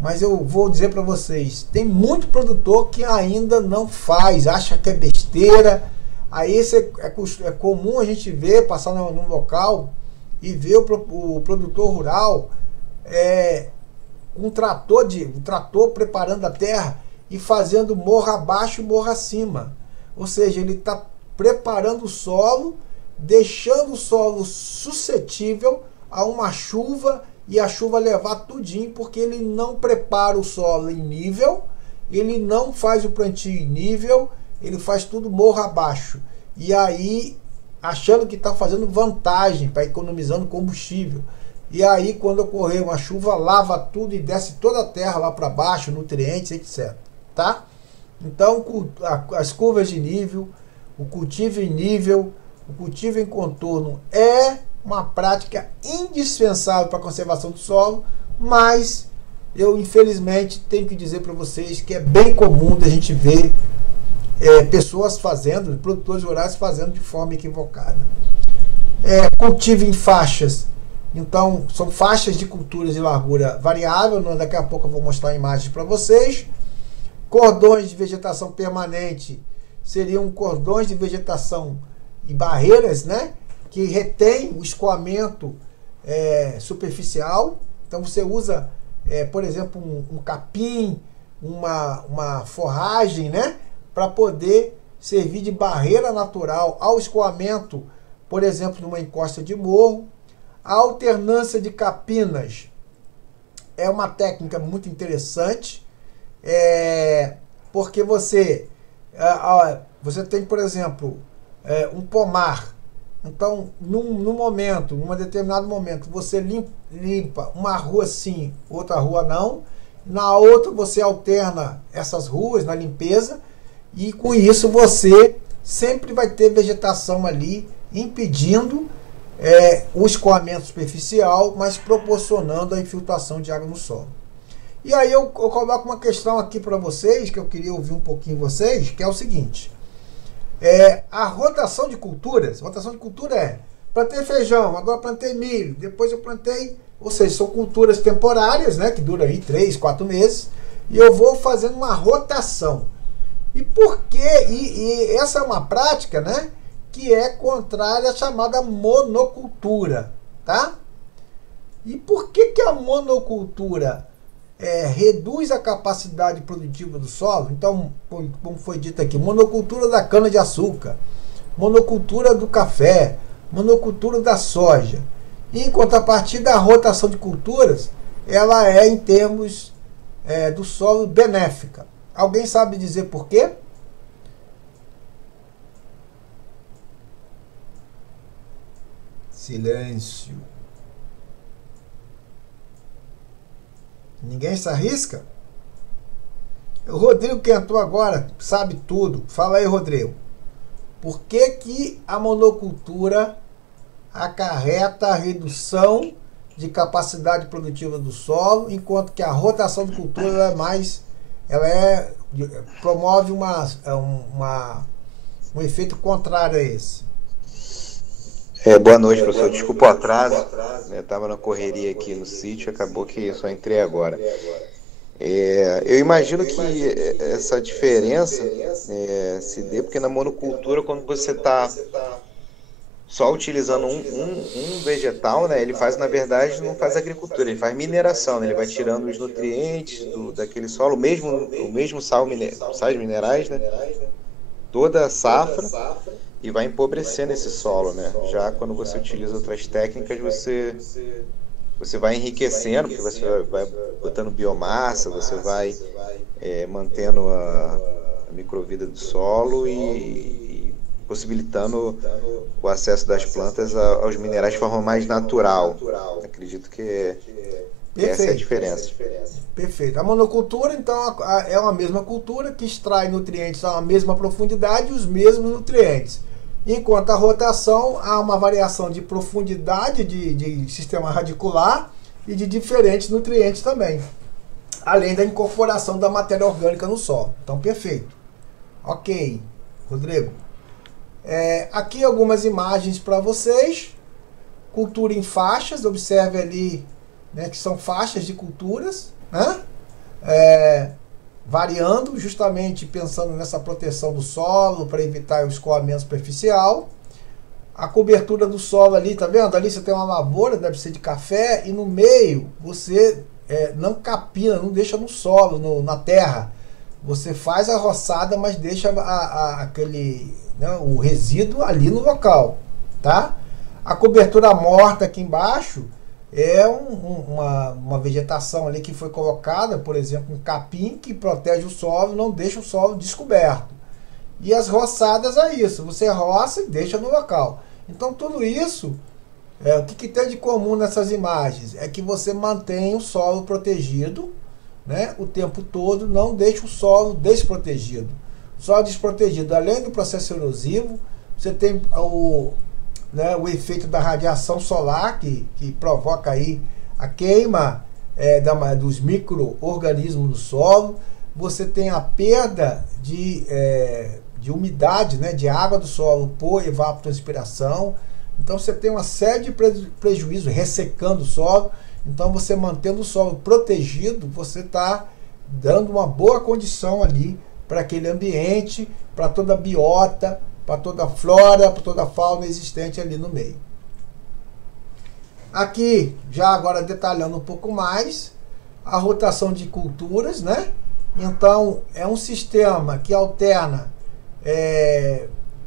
mas eu vou dizer para vocês, tem muito produtor que ainda não faz, acha que é besteira. Aí é comum a gente ver, passar num local e ver o produtor rural um trator preparando a terra e fazendo morro abaixo e morro acima. Ou seja, ele está preparando o solo, deixando o solo suscetível a uma chuva e a chuva levar tudinho, porque ele não prepara o solo em nível, ele não faz o plantio em nível, ele faz tudo morro abaixo. E aí, achando que está fazendo vantagem, para economizando combustível. E aí, quando ocorrer uma chuva, lava tudo e desce toda a terra lá para baixo, nutrientes, etc. Tá? Então, as curvas de nível, o cultivo em nível, o cultivo em contorno é uma prática indispensável para a conservação do solo, mas eu, infelizmente, tenho que dizer para vocês que é bem comum da gente ver pessoas fazendo, produtores rurais fazendo de forma equivocada. Cultivo em faixas. Então, são faixas de culturas de largura variável. Daqui a pouco eu vou mostrar imagens para vocês. Cordões de vegetação permanente seriam cordões de vegetação e barreiras, né, que retém o escoamento superficial. Então, você usa, por exemplo, um capim, uma forragem, né, para poder servir de barreira natural ao escoamento, por exemplo, numa encosta de morro. A alternância de capinas é uma técnica muito interessante, porque você tem, por exemplo, um pomar. Então, num determinado momento, você limpa uma rua sim, outra rua não. Na outra, você alterna essas ruas na limpeza, e com isso você sempre vai ter vegetação ali impedindo o escoamento superficial, mas proporcionando a infiltração de água no solo. E aí eu coloco uma questão aqui para vocês, que eu queria ouvir um pouquinho vocês, que é o seguinte: a rotação de culturas. Rotação de cultura plantei feijão, agora plantei milho, depois eu plantei, ou seja, são culturas temporárias, né, que duram aí 3, 4 meses, e eu vou fazendo uma rotação. E por quê? E essa é uma prática, né, que é contrária à chamada monocultura, tá? E por que a monocultura reduz a capacidade produtiva do solo? Então, como foi dito aqui, monocultura da cana-de-açúcar, monocultura do café, monocultura da soja. E, em contrapartida, a rotação de culturas, ela é, em termos do solo, benéfica. Alguém sabe dizer por quê? Silêncio. Ninguém se arrisca? O Rodrigo, que entrou agora, sabe tudo. Fala aí, Rodrigo. Por que a monocultura acarreta a redução de capacidade produtiva do solo, enquanto que a rotação de cultura promove um efeito contrário a esse? Boa noite, professor. Desculpa o atraso. Eu estava na correria aqui no sítio, acabou que só entrei agora. Eu imagino que essa diferença se dê porque na monocultura, quando você está só utilizando um vegetal, né, ele faz, na verdade, não faz agricultura, ele faz mineração, né, ele vai tirando os nutrientes daquele solo, o mesmo sais minerais, né, toda a safra, e vai empobrecendo esse solo, né. Já quando você utiliza outras técnicas, você vai enriquecendo, porque você vai botando biomassa, você vai mantendo a microvida do solo e possibilitando o acesso das plantas aos minerais de forma mais natural. Acredito que essa é a diferença. Perfeito. A monocultura, então, é uma mesma cultura que extrai nutrientes a uma mesma profundidade e os mesmos nutrientes. Enquanto a rotação, há uma variação de profundidade de sistema radicular e de diferentes nutrientes também, além da incorporação da matéria orgânica no solo. Então, perfeito. Ok, Rodrigo. Aqui algumas imagens para vocês. Cultura em faixas, observe ali, né, que são faixas de culturas, né? Variando, justamente pensando nessa proteção do solo para evitar o escoamento superficial. A cobertura do solo ali, tá vendo? Ali você tem uma lavoura, deve ser de café, e no meio você não capina, não deixa no solo, na terra. Você faz a roçada, mas deixa aquele, né, o resíduo ali no local, tá? A cobertura morta aqui embaixo é uma vegetação ali que foi colocada, por exemplo, um capim que protege o solo, não deixa o solo descoberto. E as roçadas é isso, você roça e deixa no local. Então tudo isso, o que tem de comum nessas imagens? É que você mantém o solo protegido, né, o tempo todo, não deixa o solo desprotegido. O solo desprotegido, além do processo erosivo, você tem o efeito da radiação solar que provoca aí a queima dos micro-organismos do solo. Você tem a perda de umidade, né, de água do solo por evapotranspiração. Então você tem uma série de prejuízos ressecando o solo. Então você mantendo o solo protegido, você está dando uma boa condição ali para aquele ambiente, para toda a biota, para toda a flora, para toda a fauna existente ali no meio. Aqui, já agora detalhando um pouco mais, a rotação de culturas, né? Então, é um sistema que alterna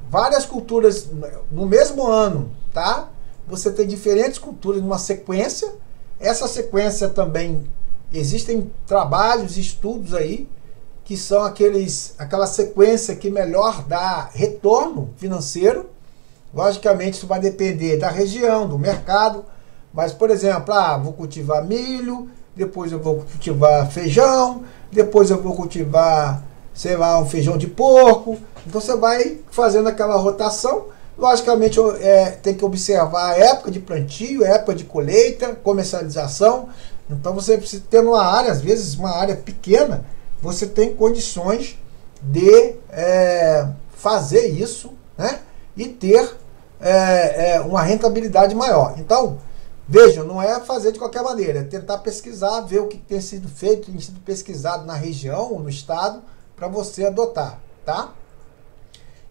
várias culturas no mesmo ano, tá? Você tem diferentes culturas numa sequência. Essa sequência também, existem trabalhos, estudos aí, que são aquela sequência que melhor dá retorno financeiro. Logicamente, isso vai depender da região, do mercado. Mas, por exemplo, vou cultivar milho, depois eu vou cultivar feijão, depois eu vou cultivar, sei lá, um feijão de porco. Então, você vai fazendo aquela rotação. Logicamente, tem que observar a época de plantio, a época de colheita, comercialização. Então, você precisa ter uma área, às vezes, uma área pequena, você tem condições de fazer isso, né? E ter uma rentabilidade maior. Então, vejam, não é fazer de qualquer maneira, é tentar pesquisar, ver o que tem sido feito, tem sido pesquisado na região ou no estado, para você adotar, tá?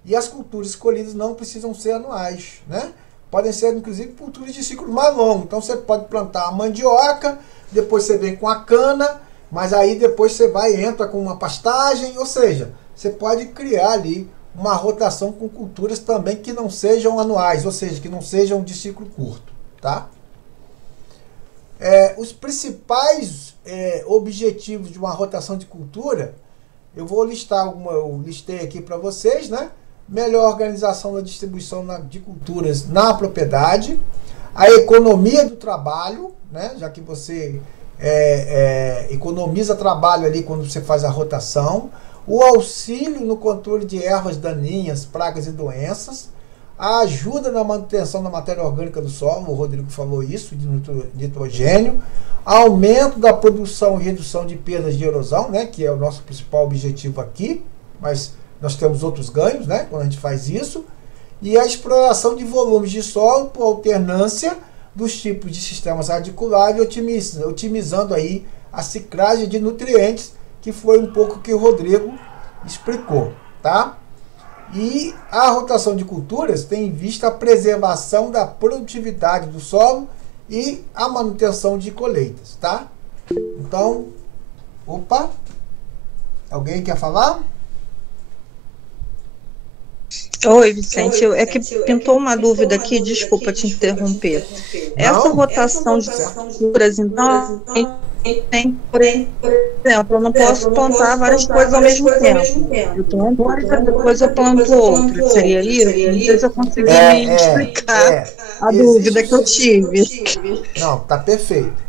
E as culturas escolhidas não precisam ser anuais, né? Podem ser, inclusive, culturas de ciclo mais longo. Então, você pode plantar a mandioca, depois você vem com a cana, mas aí depois você entra com uma pastagem, ou seja, você pode criar ali uma rotação com culturas também que não sejam anuais, ou seja, que não sejam de ciclo curto, tá? Os principais objetivos de uma rotação de cultura, eu vou listar eu listei aqui para vocês, né? Melhor organização da distribuição de culturas na propriedade, a economia do trabalho, né? Já que você economiza trabalho ali quando você faz a rotação, o auxílio no controle de ervas daninhas, pragas e doenças, a ajuda na manutenção da matéria orgânica do solo, o Rodrigo falou isso, de nitrogênio, aumento da produção e redução de perdas de erosão, né, que é o nosso principal objetivo aqui, mas nós temos outros ganhos, né, quando a gente faz isso, e a exploração de volumes de solo por alternância dos tipos de sistemas radiculares, otimizando aí a ciclagem de nutrientes, que foi um pouco que o Rodrigo explicou, tá? E a rotação de culturas tem em vista a preservação da produtividade do solo e a manutenção de colheitas, tá? Então, alguém quer falar? Oi, Vicente, é que pintou uma dúvida aqui, desculpa te interromper. Essa rotação de culturas, então, tem, por exemplo, eu não posso plantar várias coisas ao mesmo tempo. Eu planto uma, depois eu planto outra. Seria isso? Não sei se eu consegui me explicar a dúvida que eu tive. Não, tá perfeito.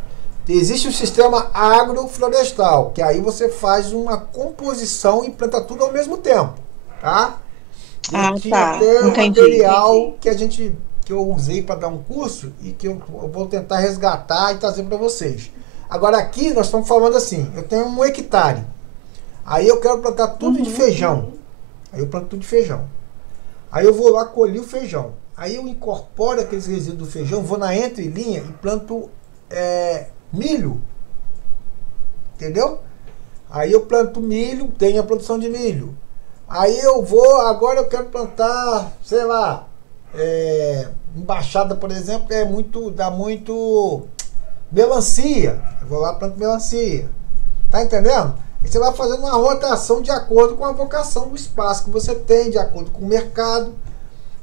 Existe o sistema agroflorestal, que aí você faz uma composição e planta tudo ao mesmo tempo, tá? Eu Ah, tinha tá. até um Entendi. material que eu usei para dar um curso e que eu vou tentar resgatar e trazer para vocês. Agora aqui nós estamos falando assim, eu tenho 1 hectare. Aí eu quero plantar tudo de feijão. Aí eu planto tudo de feijão. Aí eu vou lá colher o feijão. Aí eu incorporo aqueles resíduos do feijão, vou na entrelinha e planto milho. Entendeu? Aí eu planto milho, tenho a produção de milho. Aí eu vou, agora eu quero plantar, sei lá, embaixada, por exemplo, dá muito melancia. Eu vou lá e planto melancia. Tá entendendo? E você vai fazendo uma rotação de acordo com a vocação do espaço que você tem, de acordo com o mercado.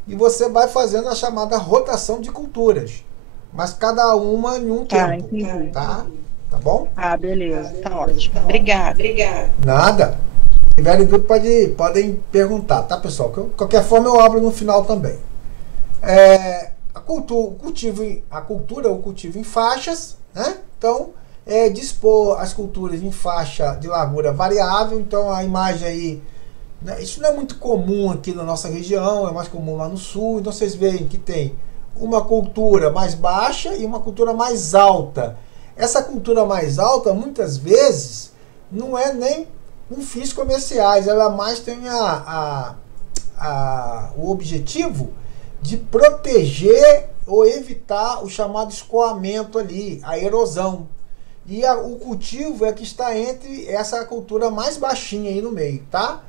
E você vai fazendo a chamada rotação de culturas. Mas cada uma em um Tá, tempo. entendi. Tá? Tá bom? Ah, beleza. Tá ótimo. Obrigada. Nada. Se tiverem dúvida, podem perguntar, tá, pessoal? De qualquer forma, eu abro no final também. O cultivo em faixas, né? Então, dispor as culturas em faixa de largura variável. Então, a imagem aí, né? Isso não é muito comum aqui na nossa região, é mais comum lá no sul. Então, vocês veem que tem uma cultura mais baixa e uma cultura mais alta. Essa cultura mais alta, muitas vezes, não é nem com fins comerciais, ela mais tem o objetivo de proteger ou evitar o chamado escoamento ali, a erosão. E o cultivo é que está entre essa cultura mais baixinha aí no meio, tá?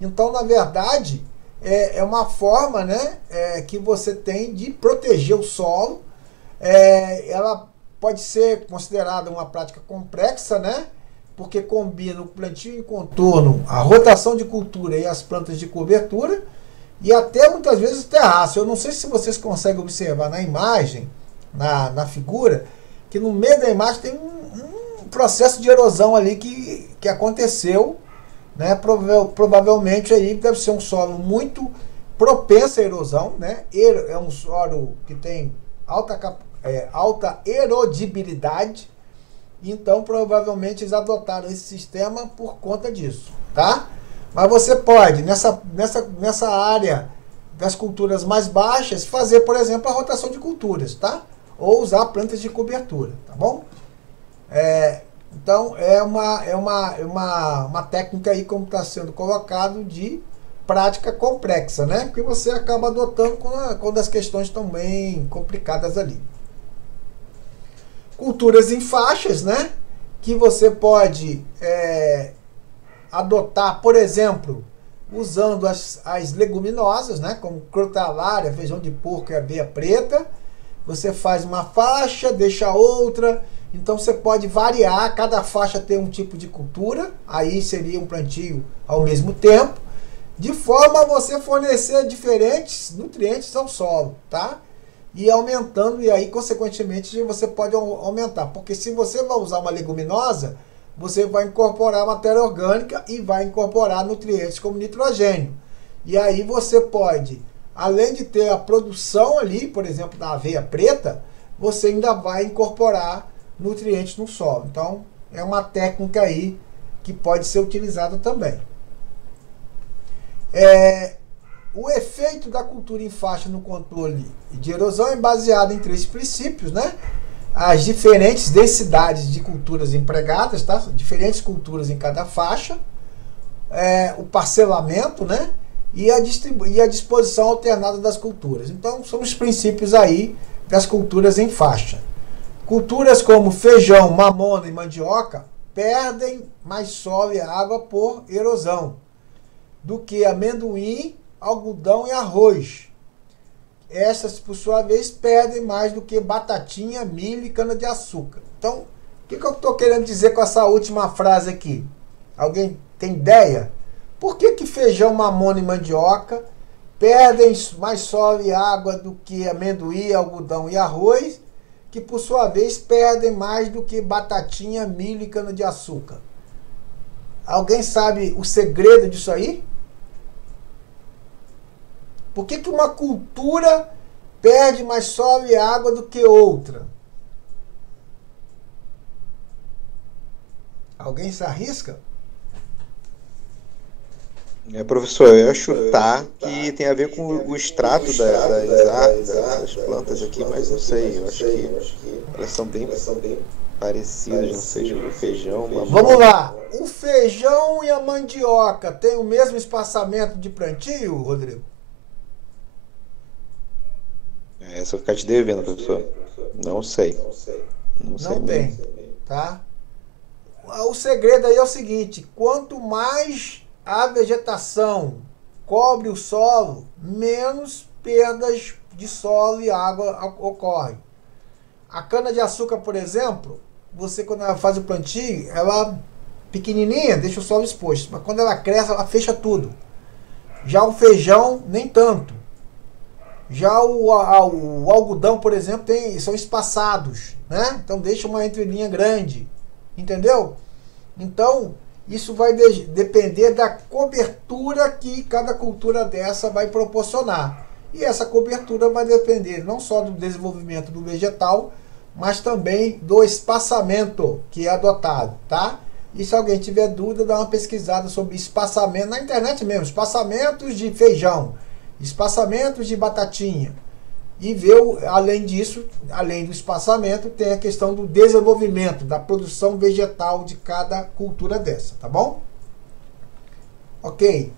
Então, na verdade, é uma forma, né, que você tem de proteger o solo. Ela pode ser considerada uma prática complexa, né? Porque combina o plantio em contorno, a rotação de cultura e as plantas de cobertura, e até muitas vezes o terraço. Eu não sei se vocês conseguem observar na imagem, na figura, que no meio da imagem tem um processo de erosão ali que aconteceu, né? Provavelmente aí deve ser um solo muito propenso à erosão, né? É um solo que tem alta erodibilidade. Então, provavelmente, eles adotaram esse sistema por conta disso, tá? Mas você pode, nessa área das culturas mais baixas, fazer, por exemplo, a rotação de culturas, tá? Ou usar plantas de cobertura, tá bom? Então, é uma técnica aí, como está sendo colocado, de prática complexa, né? Que você acaba adotando quando as questões estão bem complicadas ali. Culturas em faixas, né? Que você pode adotar, por exemplo, usando as leguminosas, né? Como crotalária, feijão de porco e aveia preta. Você faz uma faixa, deixa outra. Então você pode variar, cada faixa tem um tipo de cultura. Aí seria um plantio ao mesmo tempo, de forma a você fornecer diferentes nutrientes ao solo, tá? E aumentando, e aí, consequentemente, você pode aumentar. Porque se você vai usar uma leguminosa, você vai incorporar matéria orgânica e vai incorporar nutrientes como nitrogênio. E aí você pode, além de ter a produção ali, por exemplo, da aveia preta, você ainda vai incorporar nutrientes no solo. Então, é uma técnica aí que pode ser utilizada também. O efeito da cultura em faixa no controle de erosão é baseado em 3 princípios, né? As diferentes densidades de culturas empregadas, tá? Diferentes culturas em cada faixa, o parcelamento, né? E a disposição alternada das culturas. Então, são os princípios aí das culturas em faixa. Culturas como feijão, mamona e mandioca perdem mais solo e água por erosão do que amendoim, algodão e arroz. Essas, por sua vez, perdem mais do que batatinha, milho e cana-de-açúcar. Então, o que eu estou querendo dizer com essa última frase aqui? Alguém tem ideia? Por que feijão, mamona e mandioca perdem mais solo e água do que amendoim, algodão e arroz, que, por sua vez, perdem mais do que batatinha, milho e cana-de-açúcar? Alguém sabe o segredo disso aí? Por que uma cultura perde mais solo e água do que outra? Alguém se arrisca? Professor, eu ia chutar que tem a ver com o extrato das plantas aqui, mas não sei, eu acho que elas são bem parecidas, não sei, o feijão, mamão. Vamos lá, o feijão e a mandioca têm o mesmo espaçamento de plantio, Rodrigo? Essa eu vou ficar te devendo, professor. Não sei. Não tem, tá? O segredo aí é o seguinte, quanto mais a vegetação cobre o solo, menos perdas de solo e água ocorrem. A cana-de-açúcar, por exemplo, você quando ela faz o plantio, ela pequenininha, deixa o solo exposto, mas quando ela cresce, ela fecha tudo. Já o feijão, nem tanto. Já o algodão, por exemplo, são espaçados, né? Então deixa uma entrelinha grande, entendeu? Então, isso vai depender da cobertura que cada cultura dessa vai proporcionar. E essa cobertura vai depender não só do desenvolvimento do vegetal, mas também do espaçamento que é adotado, tá? E se alguém tiver dúvida, dá uma pesquisada sobre espaçamento na internet mesmo, espaçamentos de feijão, espaçamentos de batatinha. E ver, além disso, além do espaçamento, tem a questão do desenvolvimento, da produção vegetal de cada cultura dessa, tá bom? Ok.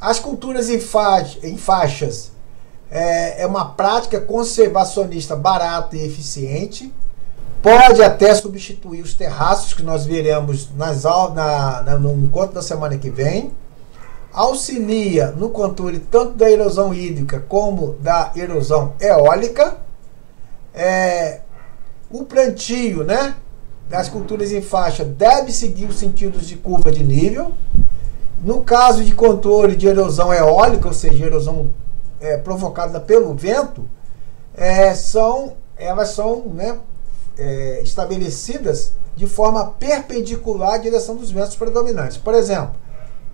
As culturas em faixas é uma prática conservacionista barata e eficiente. Pode até substituir os terraços que nós veremos no encontro da semana que vem. Auxilia no controle tanto da erosão hídrica como da erosão eólica. O plantio, né, das culturas em faixa deve seguir os sentidos de curva de nível. No caso de controle de erosão eólica, ou seja, erosão provocada pelo vento, elas são né, estabelecidas de forma perpendicular à direção dos ventos predominantes. Por exemplo,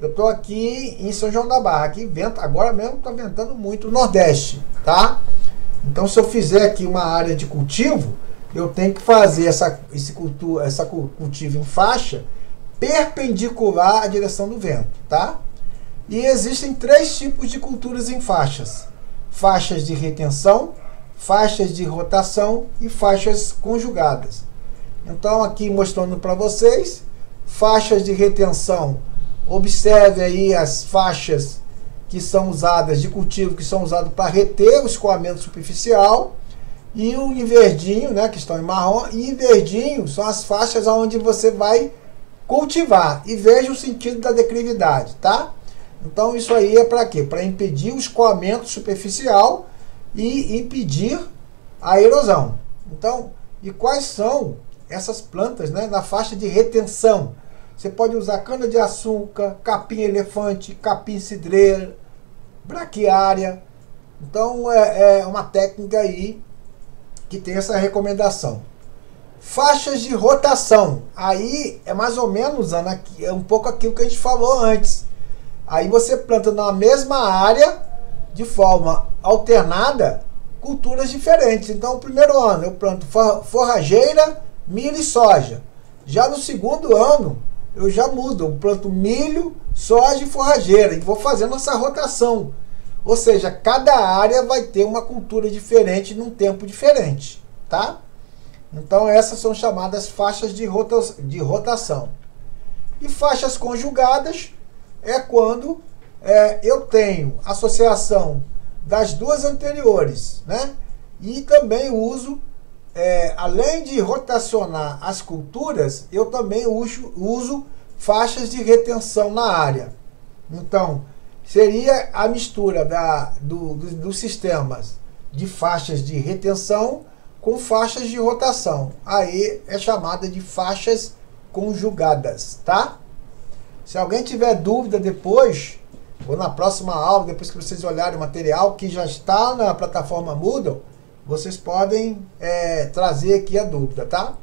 eu estou aqui em São João da Barra, aqui venta, agora mesmo está ventando muito o Nordeste, tá? Então, se eu fizer aqui uma área de cultivo, eu tenho que fazer esse cultivo em faixa perpendicular à direção do vento, tá? E existem 3 tipos de culturas em faixas: faixas de retenção, faixas de rotação e faixas conjugadas. Então, aqui mostrando para vocês, faixas de retenção. Observe aí as faixas que são usadas de cultivo, que são usadas para reter o escoamento superficial, e o em verdinho, né, que estão em marrom, e em verdinho são as faixas onde você vai cultivar. E veja o sentido da declividade, tá? Então isso aí é para quê? Para impedir o escoamento superficial e impedir a erosão. Então, e quais são essas plantas, né, na faixa de retenção? Você pode usar cana-de-açúcar, capim-elefante, capim-cidreira, braquiária. Então, é uma técnica aí que tem essa recomendação. Faixas de rotação. Aí é mais ou menos, Ana, é um pouco aquilo que a gente falou antes. Aí você planta na mesma área, de forma alternada, culturas diferentes. Então, no primeiro ano eu planto forrageira, milho e soja. Já no segundo ano, eu já mudo, eu planto milho, soja e forrageira, e vou fazendo essa rotação. Ou seja, cada área vai ter uma cultura diferente num tempo diferente, tá? Então essas são chamadas faixas de rotação. E faixas conjugadas é quando eu tenho associação das duas anteriores, né? E também uso, além de rotacionar as culturas, eu também uso faixas de retenção na área. Então, seria a mistura dos sistemas de faixas de retenção com faixas de rotação. Aí é chamada de faixas conjugadas, tá? Se alguém tiver dúvida depois, ou na próxima aula, depois que vocês olharem o material que já está na plataforma Moodle, vocês podem trazer aqui a dúvida, tá?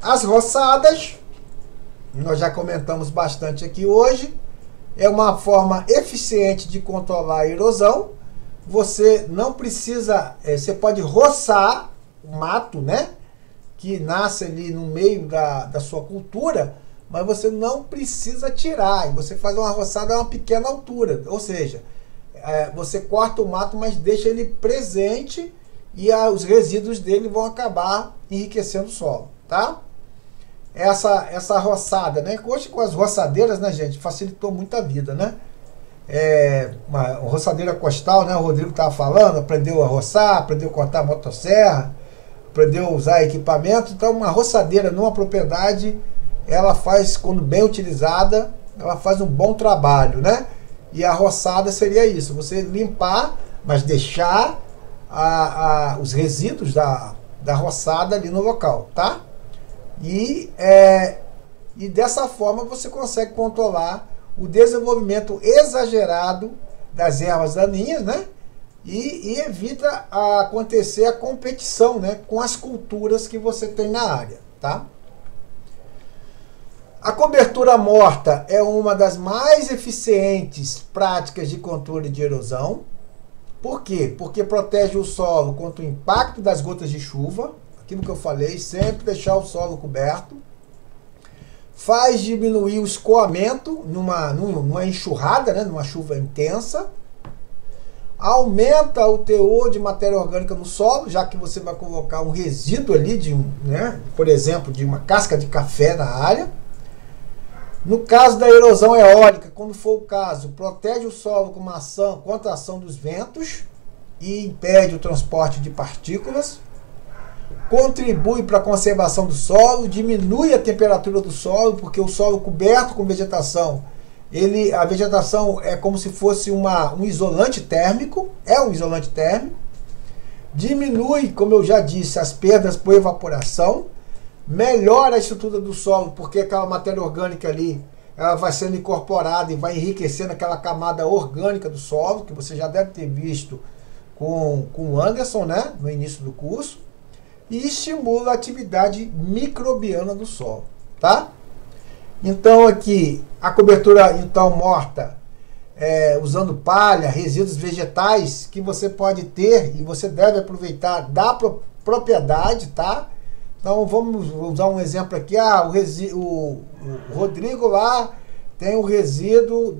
As roçadas, nós já comentamos bastante aqui hoje, é uma forma eficiente de controlar a erosão. Você não precisa, você pode roçar o mato, né, que nasce ali no meio da sua cultura, mas você não precisa tirar. E você faz uma roçada a uma pequena altura. Ou seja, você corta o mato, mas deixa ele presente e os resíduos dele vão acabar enriquecendo o solo, tá? Essa roçada, né? Hoje com as roçadeiras, né, gente, facilitou muito a vida, né? Uma roçadeira costal, né? O Rodrigo estava falando, aprendeu a roçar, aprendeu a cortar a motosserra, aprendeu a usar equipamento. Então, uma roçadeira numa propriedade, ela faz, quando bem utilizada, ela faz um bom trabalho, né? E a roçada seria isso, você limpar, mas deixar os resíduos da roçada ali no local, tá? E dessa forma você consegue controlar o desenvolvimento exagerado das ervas daninhas, né? E evita acontecer a competição, né, com as culturas que você tem na área, tá? A cobertura morta é uma das mais eficientes práticas de controle de erosão. Por quê? Porque protege o solo contra o impacto das gotas de chuva, aquilo que eu falei, sempre deixar o solo coberto. Faz diminuir o escoamento numa enxurrada, né, numa chuva intensa. Aumenta o teor de matéria orgânica no solo, já que você vai colocar um resíduo ali, né, por exemplo, de uma casca de café na área. No caso da erosão eólica, quando for o caso, protege o solo contra a ação dos ventos e impede o transporte de partículas. Contribui para a conservação do solo, diminui a temperatura do solo, porque o solo coberto com vegetação, a vegetação é como se fosse um isolante térmico, diminui, como eu já disse, as perdas por evaporação, melhora a estrutura do solo, porque aquela matéria orgânica ali, ela vai sendo incorporada e vai enriquecendo aquela camada orgânica do solo, que você já deve ter visto com o Anderson, né, no início do curso, e estimula a atividade microbiana do solo, tá? Então aqui, a cobertura então morta, usando palha, resíduos vegetais, que você pode ter e você deve aproveitar da propriedade, tá? Então vamos usar um exemplo aqui. O Rodrigo lá tem o resíduo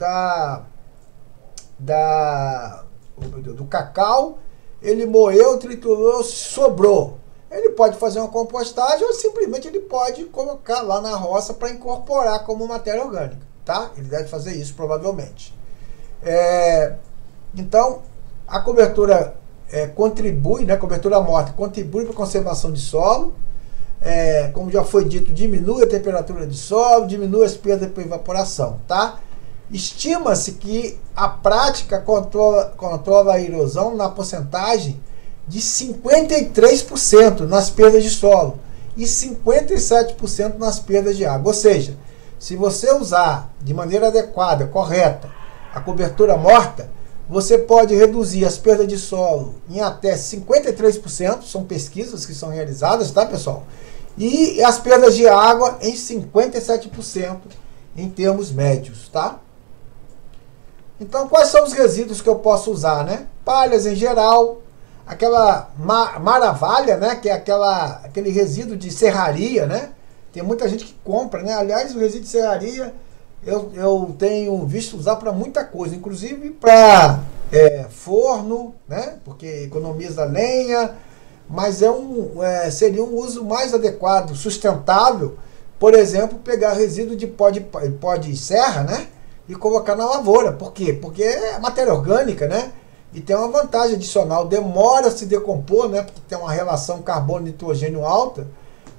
do cacau, ele moeu, triturou, sobrou. Ele pode fazer uma compostagem ou simplesmente ele pode colocar lá na roça para incorporar como matéria orgânica, tá? Ele deve fazer isso provavelmente. Então a cobertura contribui, né? Cobertura morta contribui para a conservação de solo. Como já foi dito, diminui a temperatura de solo, diminui as perdas por evaporação, tá? Estima-se que a prática controla a erosão na porcentagem de 53% nas perdas de solo e 57% nas perdas de água. Ou seja, se você usar de maneira adequada, correta, a cobertura morta, você pode reduzir as perdas de solo em até 53%, são pesquisas que são realizadas, tá, pessoal? E as perdas de água em 57% em termos médios, tá? Então, quais são os resíduos que eu posso usar, né? Palhas em geral, aquela maravalha, né? Que é aquele resíduo de serraria, né? Tem muita gente que compra, né? Aliás, o resíduo de serraria eu tenho visto usar para muita coisa, inclusive para forno, né? Porque economiza lenha, mas seria um uso mais adequado, sustentável. Por exemplo, pegar resíduo de pó de serra, né? E colocar na lavoura. Por quê? Porque é matéria orgânica, né? E tem uma vantagem adicional, demora a se decompor, né? Porque tem uma relação carbono-nitrogênio alta,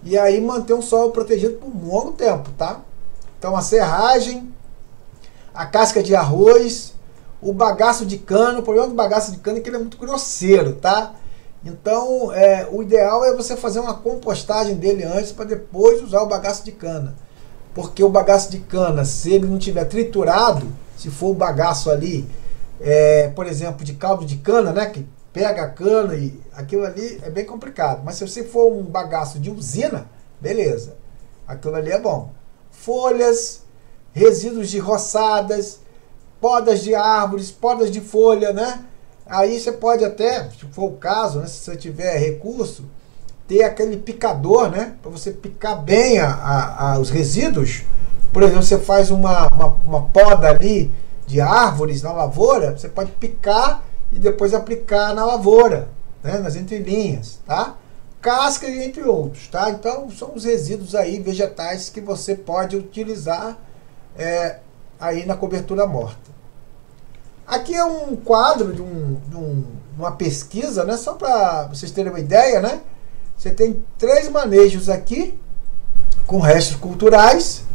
e aí manter um solo protegido por um longo tempo, tá? Então a serragem, a casca de arroz, o bagaço de cana. O problema do bagaço de cana é que ele é muito grosseiro, tá? Então o ideal é você fazer uma compostagem dele antes para depois usar o bagaço de cana. Porque o bagaço de cana, se ele não tiver triturado, se for o bagaço ali, por exemplo, de caldo de cana, né, que pega a cana e aquilo ali é bem complicado. Mas se você for um bagaço de usina, beleza, aquilo ali é bom. Folhas, resíduos de roçadas, podas de árvores, podas de folha, né? Aí você pode até, se for o caso, né, se você tiver recurso, ter aquele picador, né, para você picar bem os resíduos por exemplo, você faz uma poda ali de árvores na lavoura, você pode picar e depois aplicar na lavoura, né, nas entrelinhas, tá? Cascas e entre outros, tá? Então são os resíduos aí vegetais que você pode utilizar aí na cobertura morta. Aqui é um quadro de uma pesquisa, né? Só para vocês terem uma ideia, né? Você tem 3 manejos aqui com restos culturais.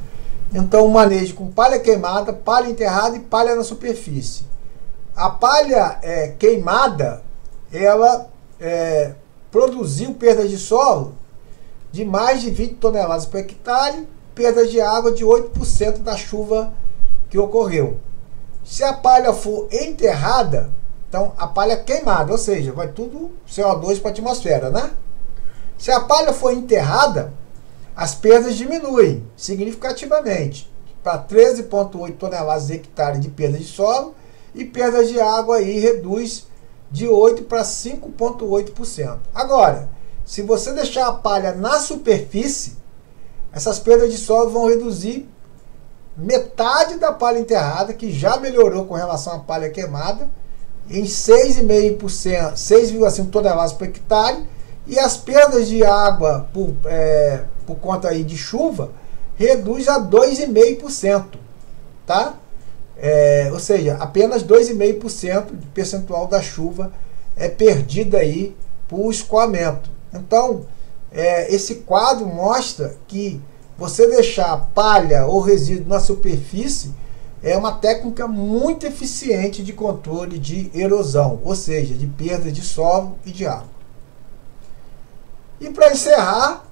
Então, um manejo com palha queimada, palha enterrada e palha na superfície. A palha queimada, ela produziu perdas de solo de mais de 20 toneladas por hectare, perdas de água de 8% da chuva que ocorreu. Se a palha for enterrada, então a palha queimada, ou seja, vai tudo CO2 para a atmosfera, né? Se a palha for enterrada, as perdas diminuem significativamente para 13,8 toneladas de hectare de perda de solo e perdas de água aí reduz de 8% para 5,8%. Agora, se você deixar a palha na superfície, essas perdas de solo vão reduzir metade da palha enterrada, que já melhorou com relação à palha queimada, em 6,5%, 6,5 toneladas por hectare, e as perdas de água por conta aí de chuva reduz a 2,5%, tá? Ou seja, apenas 2,5% de percentual da chuva é perdida aí por escoamento. Então, esse quadro mostra que você deixar palha ou resíduo na superfície é uma técnica muito eficiente de controle de erosão, ou seja, de perda de solo e de água. E para encerrar,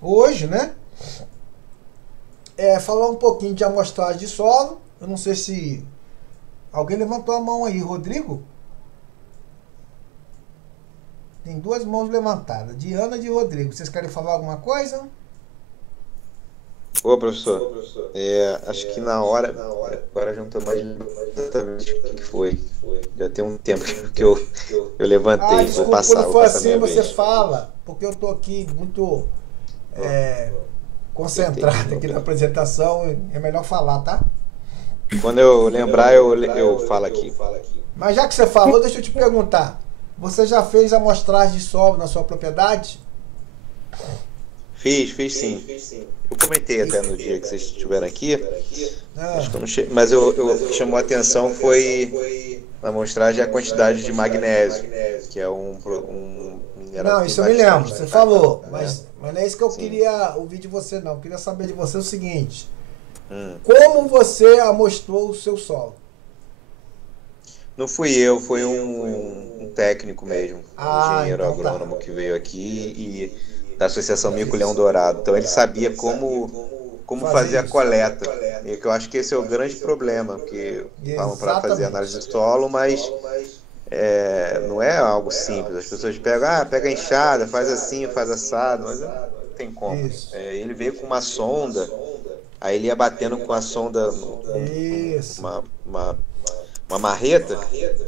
hoje, né, falar um pouquinho de amostragem de solo. Eu não sei se alguém levantou a mão aí, Rodrigo? Tem 2 mãos levantadas, Diana e de Rodrigo. Vocês querem falar alguma coisa? Ô, professor, acho que na hora, agora já não estou mais exatamente o que foi. Já tem um tempo que eu levantei, desculpa, vou passar. Quando for assim, você fala, porque eu estou aqui muito concentrado aqui na apresentação, é melhor falar, tá? Quando eu lembrar, eu falo aqui. Mas já que você falou, deixa eu te perguntar. Você já fez amostragem de solo na sua propriedade? Fiz sim. Eu comentei até no dia que vocês estiveram aqui. Acho que eu não mas o que chamou a atenção foi na amostragem a quantidade de magnésio, que é um mineral. Não, isso eu me lembro, você falou. Mas não é isso que eu queria ouvir de você, não. Eu queria saber de você o seguinte. Como você amostrou o seu solo? Não fui eu, foi um técnico mesmo, um engenheiro então agrônomo que veio aqui da Associação Mico Leão Dourado. Então ele sabia como fazer a coleta. E que eu acho que esse é o grande problema, porque falam para fazer análise de solo, mas não é algo simples. As pessoas pega a enxada, faz assim, faz assado, mas não tem como. Ele veio com uma sonda, aí ele ia batendo com a sonda uma marreta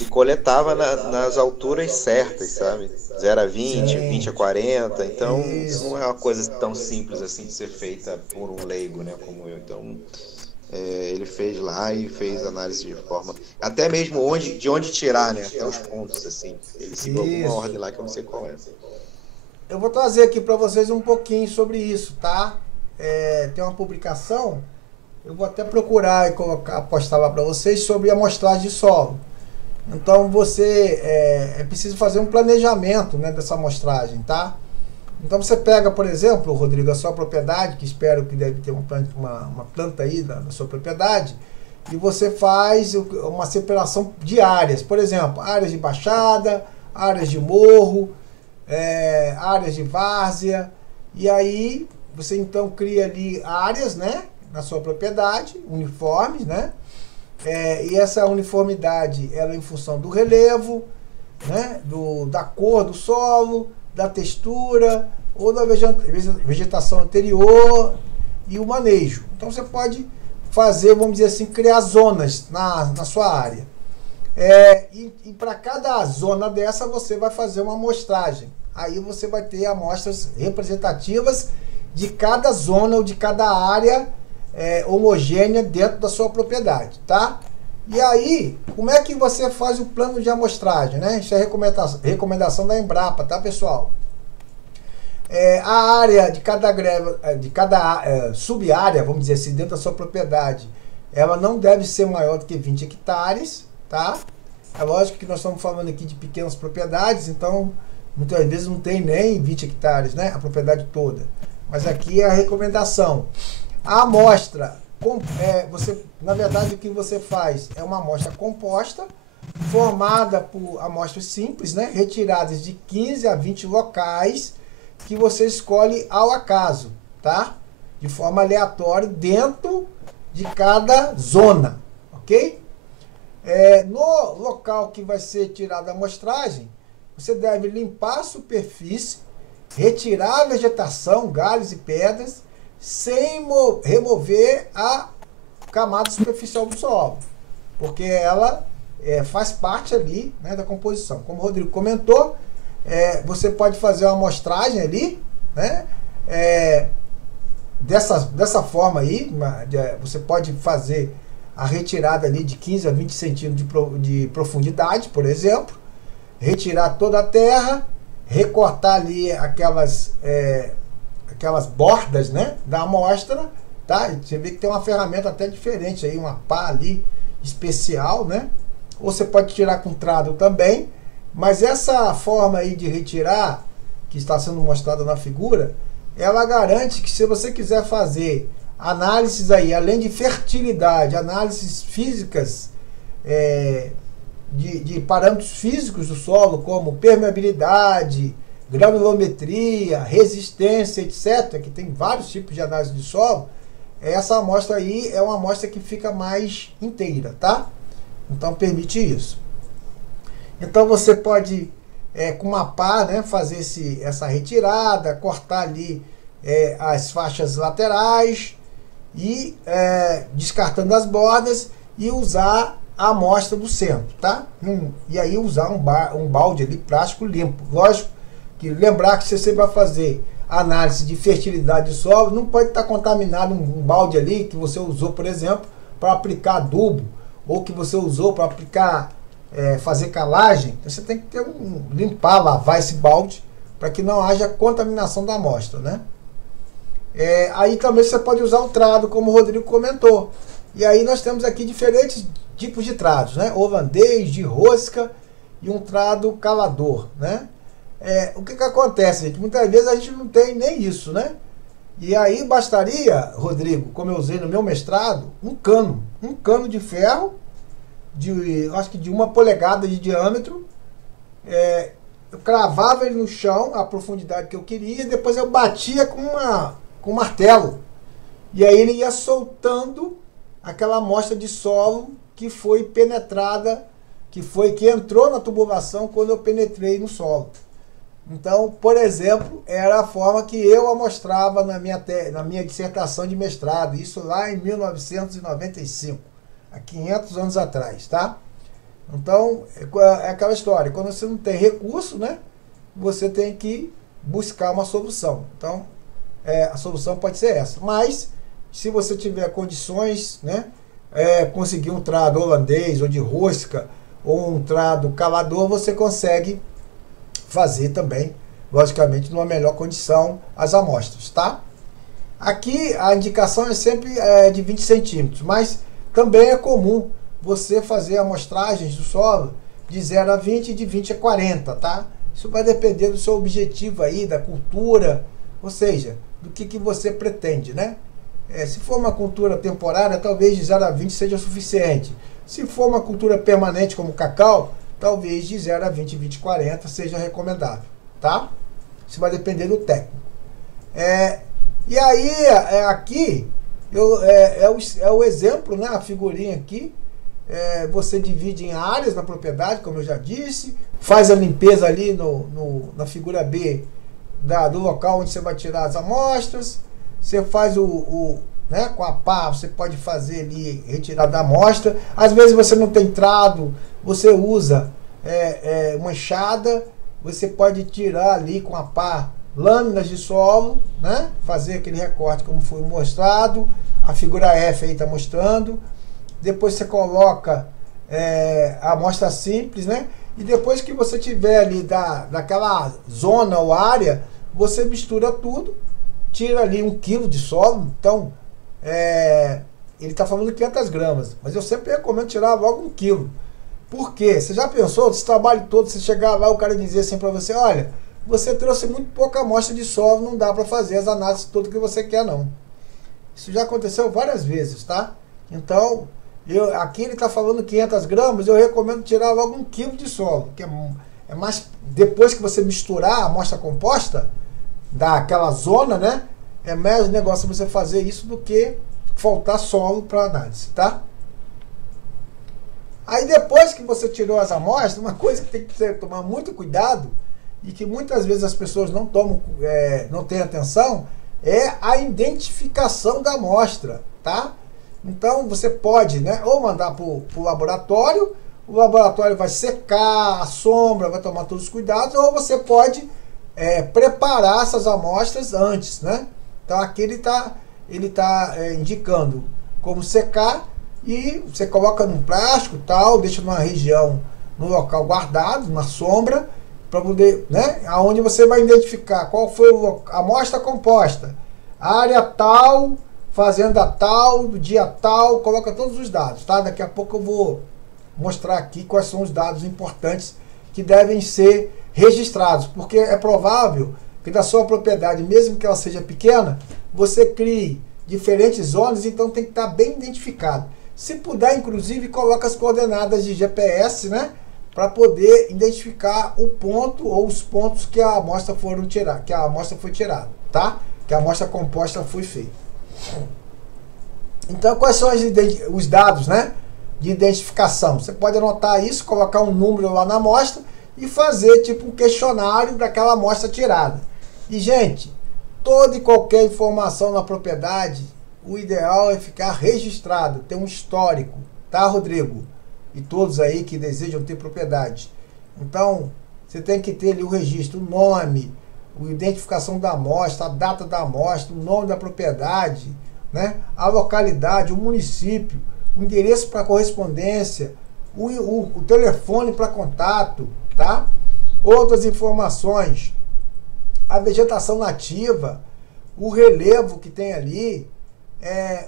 e coletava nas alturas certas, sabe? 0 a 20, 20 a 40. Então, isso não é uma coisa tão simples assim de ser feita por um leigo, né, como eu. Então, ele fez lá e fez análise de forma... Até mesmo de onde tirar, né? Até os pontos, assim. Ele seguiu alguma ordem lá que eu não sei qual é. Eu vou trazer aqui para vocês um pouquinho sobre isso, tá? Tem uma publicação... Eu vou até procurar e postar lá para vocês sobre a amostragem de solo. Então você é preciso fazer um planejamento, né, dessa amostragem, tá? Então você pega, por exemplo, Rodrigo, a sua propriedade, que espero que deve ter uma planta aí na sua propriedade, e você faz uma separação de áreas. Por exemplo, áreas de baixada, áreas de morro, áreas de várzea. E aí você então cria ali áreas, né, na sua propriedade, uniformes, né? E essa uniformidade ela é em função do relevo, né? Da cor do solo, da textura ou da vegetação anterior e o manejo. Então você pode fazer, vamos dizer assim, criar zonas na sua área. E para cada zona dessa você vai fazer uma amostragem. Aí você vai ter amostras representativas de cada zona ou de cada área homogênea dentro da sua propriedade, tá? E aí, como é que você faz o plano de amostragem, né? Isso é recomendação da Embrapa, tá, pessoal? A área de cada sub-área, vamos dizer assim, dentro da sua propriedade, ela não deve ser maior do que 20 hectares, tá? É lógico que nós estamos falando aqui de pequenas propriedades, então muitas vezes não tem nem 20 hectares, né? A propriedade toda. Mas aqui é a recomendação. A amostra, na verdade o que você faz é uma amostra composta, formada por amostras simples, né? Retiradas de 15 a 20 locais, que você escolhe ao acaso, tá? De forma aleatória dentro de cada zona, ok? No local que vai ser tirada a amostragem, você deve limpar a superfície, retirar a vegetação, galhos e pedras, sem remover a camada superficial do solo, porque ela faz parte ali, né, da composição. Como o Rodrigo comentou, você pode fazer uma amostragem ali, né, dessa forma aí, você pode fazer a retirada ali de 15 a 20 centímetros de profundidade, por exemplo, retirar toda a terra, recortar ali aquelas bordas, né, da amostra, tá? Você vê que tem uma ferramenta até diferente aí, uma pá ali especial, né? Ou você pode tirar com trado também, mas essa forma aí de retirar, que está sendo mostrada na figura, ela garante que se você quiser fazer análises aí, além de fertilidade, análises físicas, de parâmetros físicos do solo, como permeabilidade, granulometria, resistência, etc., que tem vários tipos de análise de solo, essa amostra aí é uma amostra que fica mais inteira, tá? Então permite isso. Então você pode, com uma pá, né, fazer essa retirada, cortar ali as faixas laterais e descartando as bordas e usar a amostra do centro, tá? E aí usar um balde ali plástico limpo. Lógico que lembrar que se você vai fazer análise de fertilidade do solo, não pode estar contaminado um balde ali que você usou, por exemplo, para aplicar adubo, ou que você usou para aplicar, fazer calagem. Então, você tem que limpar, lavar esse balde para que não haja contaminação da amostra, né? Aí também você pode usar o trado, como o Rodrigo comentou. E aí nós temos aqui diferentes tipos de trados, né? Holandês, de rosca e um trado calador, né? O que acontece, gente? Muitas vezes a gente não tem nem isso, né? E aí bastaria, Rodrigo, como eu usei no meu mestrado, um cano de ferro, acho que de 1 polegada de diâmetro. Eu cravava ele no chão, a profundidade que eu queria, e depois eu batia com um martelo. E aí ele ia soltando aquela amostra de solo que foi penetrada, que entrou na tubulação quando eu penetrei no solo. Então, por exemplo, era a forma que eu amostrava na minha dissertação de mestrado, isso lá em 1995, há 500 anos atrás, tá? Então, é aquela história, quando você não tem recurso, né, você tem que buscar uma solução. Então, a solução pode ser essa. Mas, se você tiver condições, né, conseguir um trado holandês ou de rosca, ou um trado calador, você consegue fazer também, logicamente, numa melhor condição as amostras, tá? Aqui a indicação é sempre de 20 centímetros, mas também é comum você fazer amostragens do solo de 0 a 20 e de 20 a 40, tá? Isso vai depender do seu objetivo aí, da cultura, ou seja, do que você pretende, né? Se for uma cultura temporária, talvez de 0 a 20 seja suficiente. Se for uma cultura permanente como cacau, talvez de 0 a 20, 20 a 40 seja recomendável, tá? Isso vai depender do técnico. E aí, aqui, é o exemplo, né? A figurinha aqui. Você divide em áreas na propriedade, como eu já disse, faz a limpeza ali na figura B do local onde você vai tirar as amostras, você faz né, com a pá, você pode fazer ali, retirar da amostra. Às vezes você não tem trado, você usa uma enxada, você pode tirar ali com a pá lâminas de solo, né, fazer aquele recorte como foi mostrado. A figura F aí está mostrando. Depois você coloca a amostra simples, né? E depois que você tiver ali daquela zona ou área, você mistura tudo, tira ali 1 kg de solo. Então, ele está falando 500 gramas, mas eu sempre recomendo tirar logo 1 kg. Por quê? Você já pensou, esse trabalho todo, você chegar lá, o cara dizer assim para você, olha, você trouxe muito pouca amostra de solo, não dá para fazer as análises todas que você quer, não. Isso já aconteceu várias vezes, tá? Então, aqui ele está falando 500 gramas, eu recomendo tirar logo 1 kg de solo, que é mais, depois que você misturar a amostra composta, daquela zona, né? É mais negócio você fazer isso do que faltar solo para análise, tá? Aí depois que você tirou as amostras, uma coisa que tem que tomar muito cuidado e que muitas vezes as pessoas não têm atenção é a identificação da amostra, tá? Então você pode, né, ou mandar para o laboratório, o laboratório vai secar a sombra, vai tomar todos os cuidados, ou você pode preparar essas amostras antes, né? Então aqui ele tá indicando como secar, e você coloca num plástico tal, deixa numa região, no local guardado, na sombra, para poder, né? Aonde você vai identificar qual foi a amostra composta, área tal, fazenda tal, do dia tal, coloca todos os dados, tá? Daqui a pouco eu vou mostrar aqui quais são os dados importantes que devem ser registrados, porque é provável que da sua propriedade, mesmo que ela seja pequena, você crie diferentes zonas, então tem que estar bem identificado. Se puder, inclusive, coloca as coordenadas de GPS, né, para poder identificar o ponto ou os pontos que a amostra foi tirada, tá? Que a amostra composta foi feita. Então, quais são os dados, né, de identificação? Você pode anotar isso, colocar um número lá na amostra e fazer tipo um questionário daquela amostra tirada. E, gente, toda e qualquer informação na propriedade, o ideal é ficar registrado, ter um histórico, tá, Rodrigo? E todos aí que desejam ter propriedade. Então, você tem que ter ali o registro, o nome, a identificação da amostra, a data da amostra, o nome da propriedade, né? A localidade, o município, o endereço para correspondência, o telefone para contato, tá? Outras informações, a vegetação nativa, o relevo que tem ali,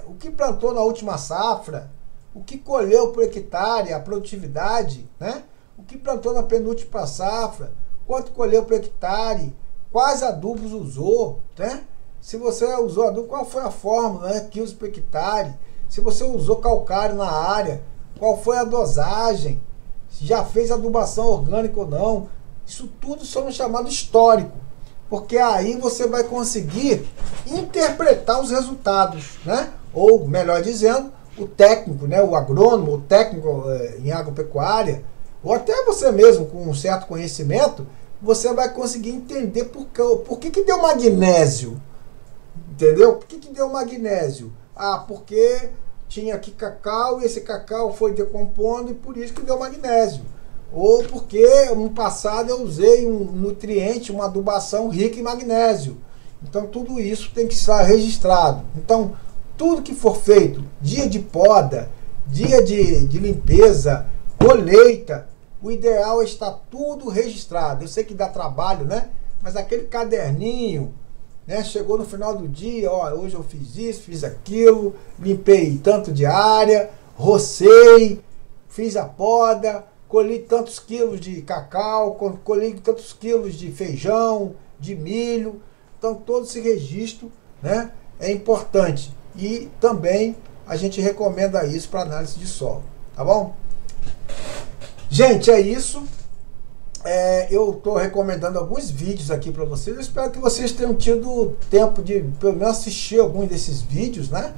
o que plantou na última safra, o que colheu por hectare, a produtividade, né? O que plantou na penúltima safra, quanto colheu por hectare, quais adubos usou, né? Se você usou adubo, qual foi a fórmula, né? Quilos por hectare. Se você usou calcário na área, qual foi a dosagem, se já fez adubação orgânica ou não. Isso tudo são chamado histórico, porque aí você vai conseguir interpretar os resultados, né? Ou, melhor dizendo, o técnico, né? O agrônomo, o técnico em agropecuária, ou até você mesmo com um certo conhecimento, você vai conseguir entender por que deu magnésio. Entendeu? Por que deu magnésio? Ah, porque tinha aqui cacau e esse cacau foi decompondo e por isso que deu magnésio. Ou porque no passado eu usei um nutriente, uma adubação rica em magnésio. Então tudo isso tem que estar registrado. Então tudo que for feito, dia de poda, dia de limpeza, colheita, o ideal é estar tudo registrado. Eu sei que dá trabalho, né? Mas aquele caderninho, né? Chegou no final do dia, ó, hoje eu fiz isso, fiz aquilo, limpei tanto de área, rocei, fiz a poda, colhi tantos quilos de cacau, colhi tantos quilos de feijão, de milho. Então todo esse registro, né, é importante. E também a gente recomenda isso para análise de solo, tá bom? Gente, é isso. Eu estou recomendando alguns vídeos aqui para vocês. Eu espero que vocês tenham tido tempo de pelo menos assistir alguns desses vídeos, né?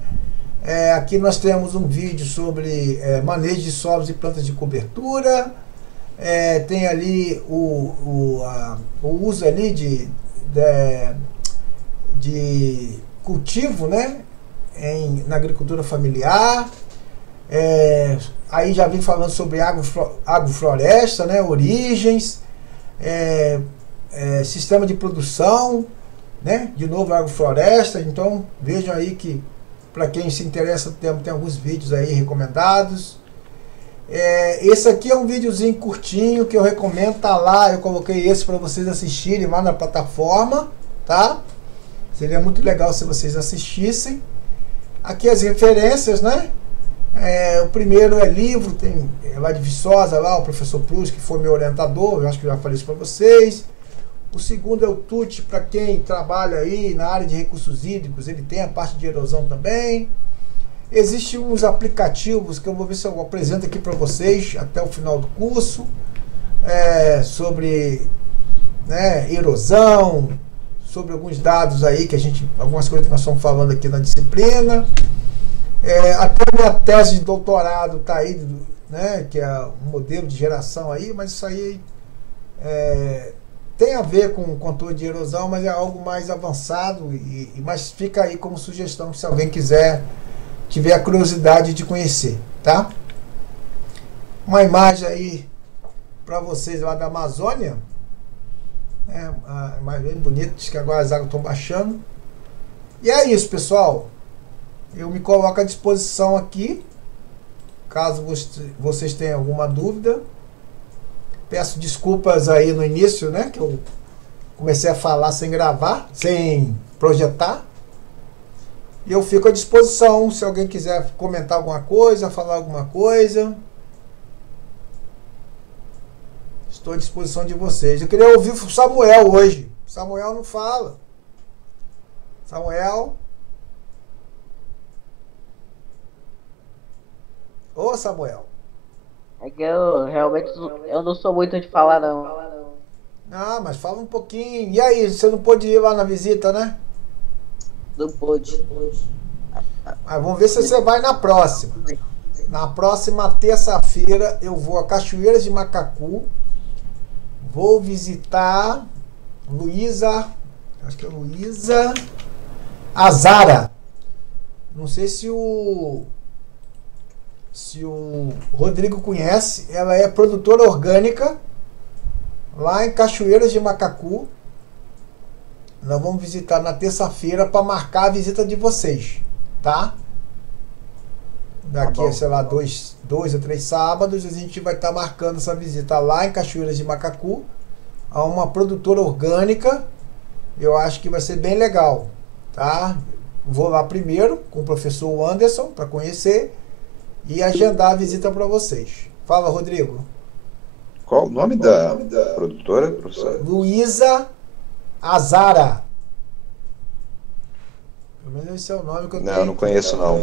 Aqui nós temos um vídeo sobre manejo de solos e plantas de cobertura. Tem ali o uso ali de cultivo, né? Na agricultura familiar. Aí já vim falando sobre agrofloresta, né? Origens, sistema de produção, né? De novo agrofloresta. Então vejam aí que para quem se interessa, tem alguns vídeos aí recomendados. Esse aqui é um videozinho curtinho que eu recomendo, tá lá, eu coloquei esse para vocês assistirem lá na plataforma, tá? Seria muito legal se vocês assistissem. Aqui as referências, né? O primeiro é livro, tem lá de Viçosa, lá, o professor Plus, que foi meu orientador, eu acho que eu já falei isso para vocês. O segundo é o TUT, para quem trabalha aí na área de recursos hídricos, ele tem a parte de erosão também. Existem uns aplicativos que eu vou ver se eu apresento aqui para vocês até o final do curso, sobre, né, erosão, sobre alguns dados aí, algumas coisas que nós estamos falando aqui na disciplina. Até a minha tese de doutorado está aí, né, que é um modelo de geração aí, mas isso aí tem a ver com o controle de erosão, mas é algo mais avançado, mas fica aí como sugestão se alguém tiver a curiosidade de conhecer, tá? Uma imagem aí para vocês lá da Amazônia, a imagem bem bonita, diz que agora as águas estão baixando. E é isso, pessoal. Eu me coloco à disposição aqui, caso vocês tenham alguma dúvida. Peço desculpas aí no início, né, que eu comecei a falar sem gravar, sem projetar. E eu fico à disposição, se alguém quiser comentar alguma coisa, falar alguma coisa. Estou à disposição de vocês. Eu queria ouvir o Samuel hoje. Samuel não fala. Samuel. Ô, Samuel. É que eu realmente não sou muito de falar, não. Ah, mas fala um pouquinho. E aí, você não pôde ir lá na visita, né? Não pôde. Mas vamos ver se você vai na próxima. Na próxima terça-feira eu vou a Cachoeiras de Macacu. Vou visitar Luísa. Acho que é Luísa Azara. Não sei se o Rodrigo conhece. Ela é produtora orgânica lá em Cachoeiras de Macacu. Nós vamos visitar na terça-feira para marcar a visita de vocês, tá? Daqui a, sei lá, dois ou 3 sábados, a gente vai estar marcando essa visita lá em Cachoeiras de Macacu, a uma produtora orgânica. Eu acho que vai ser bem legal, tá? Vou lá primeiro com o professor Anderson para conhecer e agendar a visita para vocês. Fala, Rodrigo. Qual o nome da produtora, professor? Luísa Azara. Pelo menos esse é o nome que eu tenho. Não conheço não.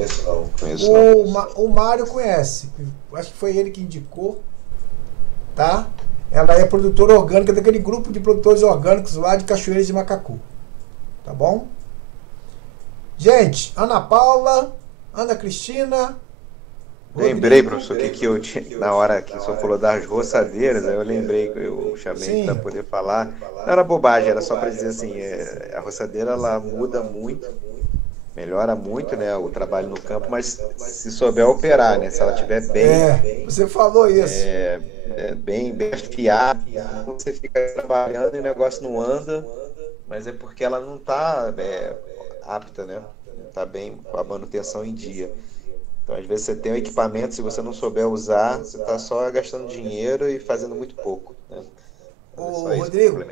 O Mário conhece. Acho que foi ele que indicou. Tá? Ela é produtora orgânica daquele grupo de produtores orgânicos lá de Cachoeiras de Macacu. Tá bom? Gente, Ana Paula, Ana Cristina. Lembrei, professor, que eu tinha, na hora que o senhor falou das roçadeiras, aí eu lembrei que eu chamei para poder falar. Não era bobagem, era só para dizer assim, a roçadeira ela muda muito, melhora muito, né, o trabalho no campo, mas se souber operar, né, se ela estiver bem... você falou isso. Bem afiada, você fica trabalhando e o negócio não anda, mas é porque ela não está apta, né, não está bem com a manutenção em dia. Então, às vezes você tem um equipamento, se você não souber usar, você está só gastando dinheiro e fazendo muito pouco, né? Ô, Rodrigo,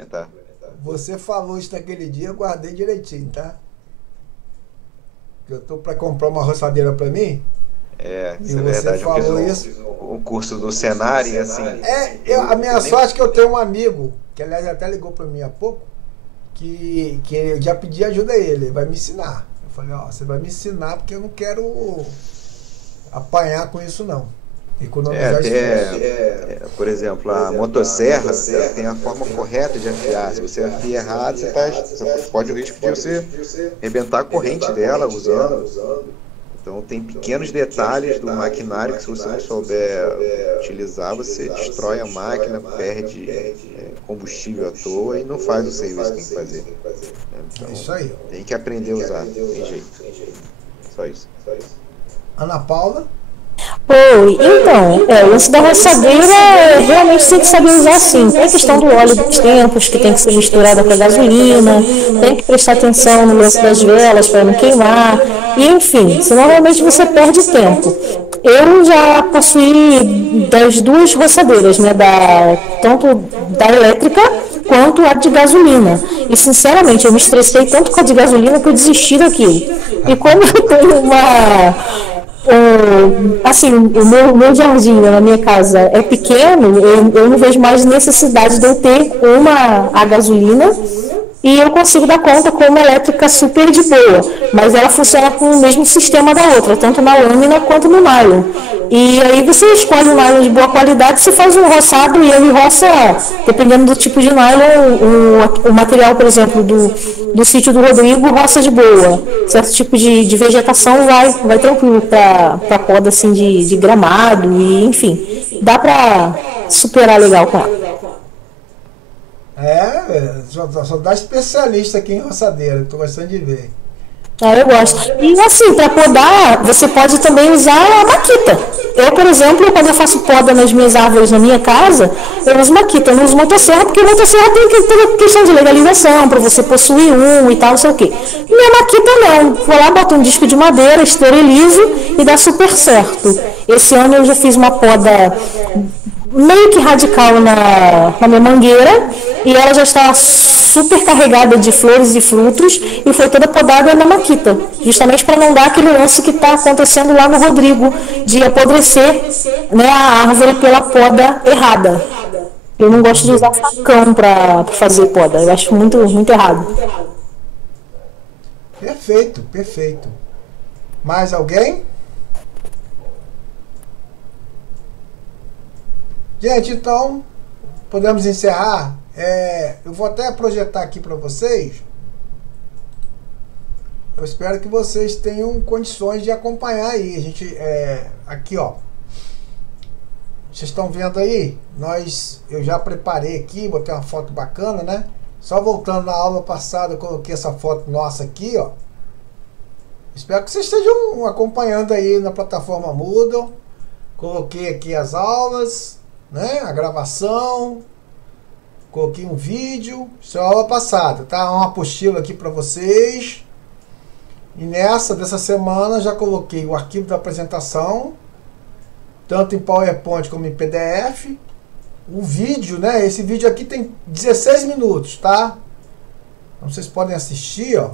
você falou isso naquele dia, eu guardei direitinho, tá? Eu tô para comprar uma roçadeira para mim. Isso é verdade. Eu fiz um curso do Senar e assim... a minha sorte é que eu tenho um amigo, que aliás até ligou para mim há pouco, que eu já pedi ajuda a ele vai me ensinar. Eu falei, você vai me ensinar porque eu não quero apanhar com isso não. Economizar por exemplo, a motosserra tem a forma correta de afiar. Se você afia errado, você pode o risco de você arrebentar a corrente dela usando. Então tem pequenos detalhes do maquinário que se você não souber utilizar, você destrói a máquina, perde combustível à toa e não faz o serviço que tem que fazer. Então, isso aí. Tem que aprender a usar, tem jeito. Só isso. Ana Paula? Oi, então, o lance da roçadeira realmente tem que saber usar sim. Tem a questão do óleo dos tempos, que tem que ser misturada com a gasolina, tem que prestar atenção no lance das velas para não queimar. e enfim, se normalmente você perde tempo. Eu já possuí das duas roçadeiras, né, tanto da elétrica quanto a de gasolina. E sinceramente, eu me estressei tanto com a de gasolina que eu desisti daquilo. E como eu tenho assim, o meu jardim na minha casa é pequeno, eu não vejo mais necessidade de eu ter uma a gasolina, e eu consigo dar conta com uma elétrica super de boa, mas ela funciona com o mesmo sistema da outra, tanto na lâmina quanto no nylon. E aí você escolhe um nylon de boa qualidade, você faz um roçado e ele roça, dependendo do tipo de nylon, o material, por exemplo, do sítio do Rodrigo roça de boa. Certo tipo de vegetação vai tranquilo para poda assim, de gramado, e enfim, dá para superar legal com ela. Só dá especialista aqui em roçadeira, tô gostando de ver. Eu gosto. E assim, para podar, você pode também usar a maquita. Eu, por exemplo, quando eu faço poda nas minhas árvores na minha casa, eu uso maquita, eu não uso motosserra, porque motosserra tem que ter questão de legalização, para você possuir e tal, não sei o quê. Minha maquita não. Vou lá, boto um disco de madeira, esterilizo e dá super certo. Esse ano eu já fiz uma poda meio que radical na minha mangueira, e ela já está super carregada de flores e frutos, e foi toda podada na maquita, justamente para não dar aquele lance que está acontecendo lá no Rodrigo, de apodrecer, né, a árvore pela poda errada. Eu não gosto de usar facão para fazer poda, eu acho muito, muito errado. Perfeito, perfeito. Mais alguém? Gente, então, podemos encerrar. Eu vou até projetar aqui para vocês. Eu espero que vocês tenham condições de acompanhar aí. A gente, aqui, ó. Vocês estão vendo aí? Eu já preparei aqui, botei uma foto bacana, né? Só voltando na aula passada, eu coloquei essa foto nossa aqui, ó. Espero que vocês estejam acompanhando aí na plataforma Moodle. Coloquei aqui as aulas, né? A gravação. Coloquei um vídeo. Isso é a aula passada, tá? Uma apostila aqui para vocês. E dessa semana, já coloquei o arquivo da apresentação, tanto em PowerPoint como em PDF. O vídeo, né? Esse vídeo aqui tem 16 minutos, tá? Então vocês podem assistir, ó.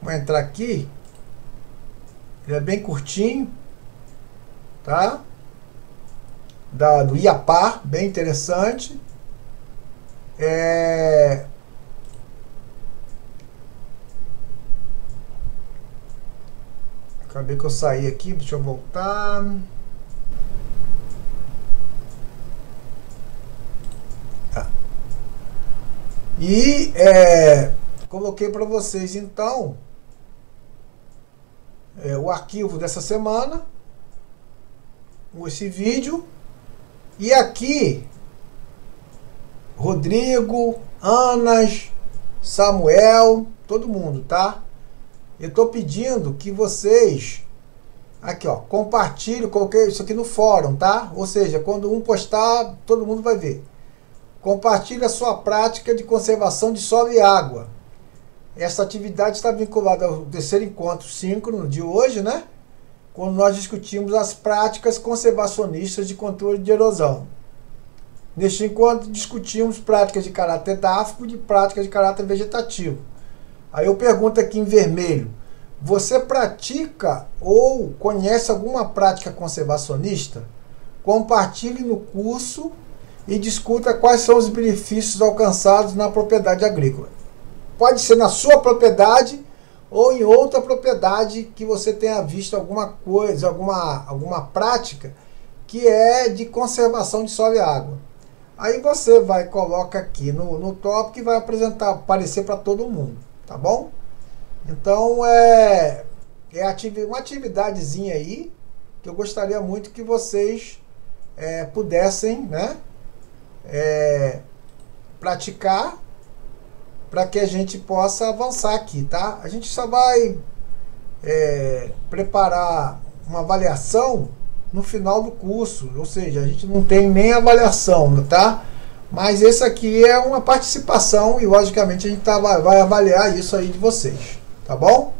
Vou entrar aqui. Ele é bem curtinho, tá? Do IAPAR, bem interessante. Acabei que eu saí aqui, deixa eu voltar. E coloquei para vocês então o arquivo dessa semana, esse vídeo, e aqui Rodrigo, Anas, Samuel, todo mundo, tá? Eu tô pedindo que vocês aqui, ó, compartilhem, coloquei isso aqui no fórum, tá? Ou seja, quando um postar, todo mundo vai ver. Compartilhe a sua prática de conservação de solo e água. Essa atividade está vinculada ao terceiro encontro síncrono de hoje, né? Quando nós discutimos as práticas conservacionistas de controle de erosão. Neste encontro discutimos práticas de caráter edáfico e práticas de caráter vegetativo. Aí eu pergunto aqui em vermelho: você pratica ou conhece alguma prática conservacionista? Compartilhe no curso e discuta quais são os benefícios alcançados na propriedade agrícola. Pode ser na sua propriedade ou em outra propriedade que você tenha visto alguma coisa, alguma prática que é de conservação de solo e água. Aí você coloca aqui no tópico e vai aparecer para todo mundo, tá bom? Então uma atividadezinha aí que eu gostaria muito que vocês pudessem, né, praticar, para que a gente possa avançar aqui, tá? A gente só vai preparar uma avaliação no final do curso, ou seja, a gente não tem nem avaliação, tá? Mas esse aqui é uma participação e logicamente a gente vai avaliar isso aí de vocês, tá bom?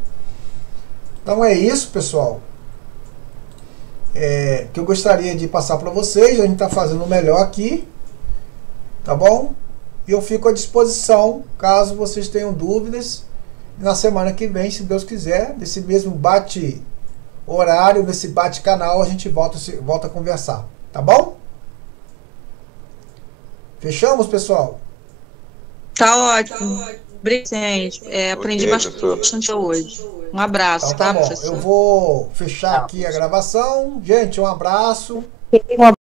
Então é isso, pessoal. Que eu gostaria de passar para vocês. A gente está fazendo o melhor aqui, tá bom? E eu fico à disposição caso vocês tenham dúvidas. Na semana que vem, se Deus quiser, nesse mesmo bate-horário, nesse bate-canal, a gente volta a conversar, tá bom? Fechamos, pessoal? Tá ótimo. Vicente, aprendi bastante hoje. Um abraço, então, tá bom. professor? Eu vou fechar aqui a gravação. Gente, um abraço.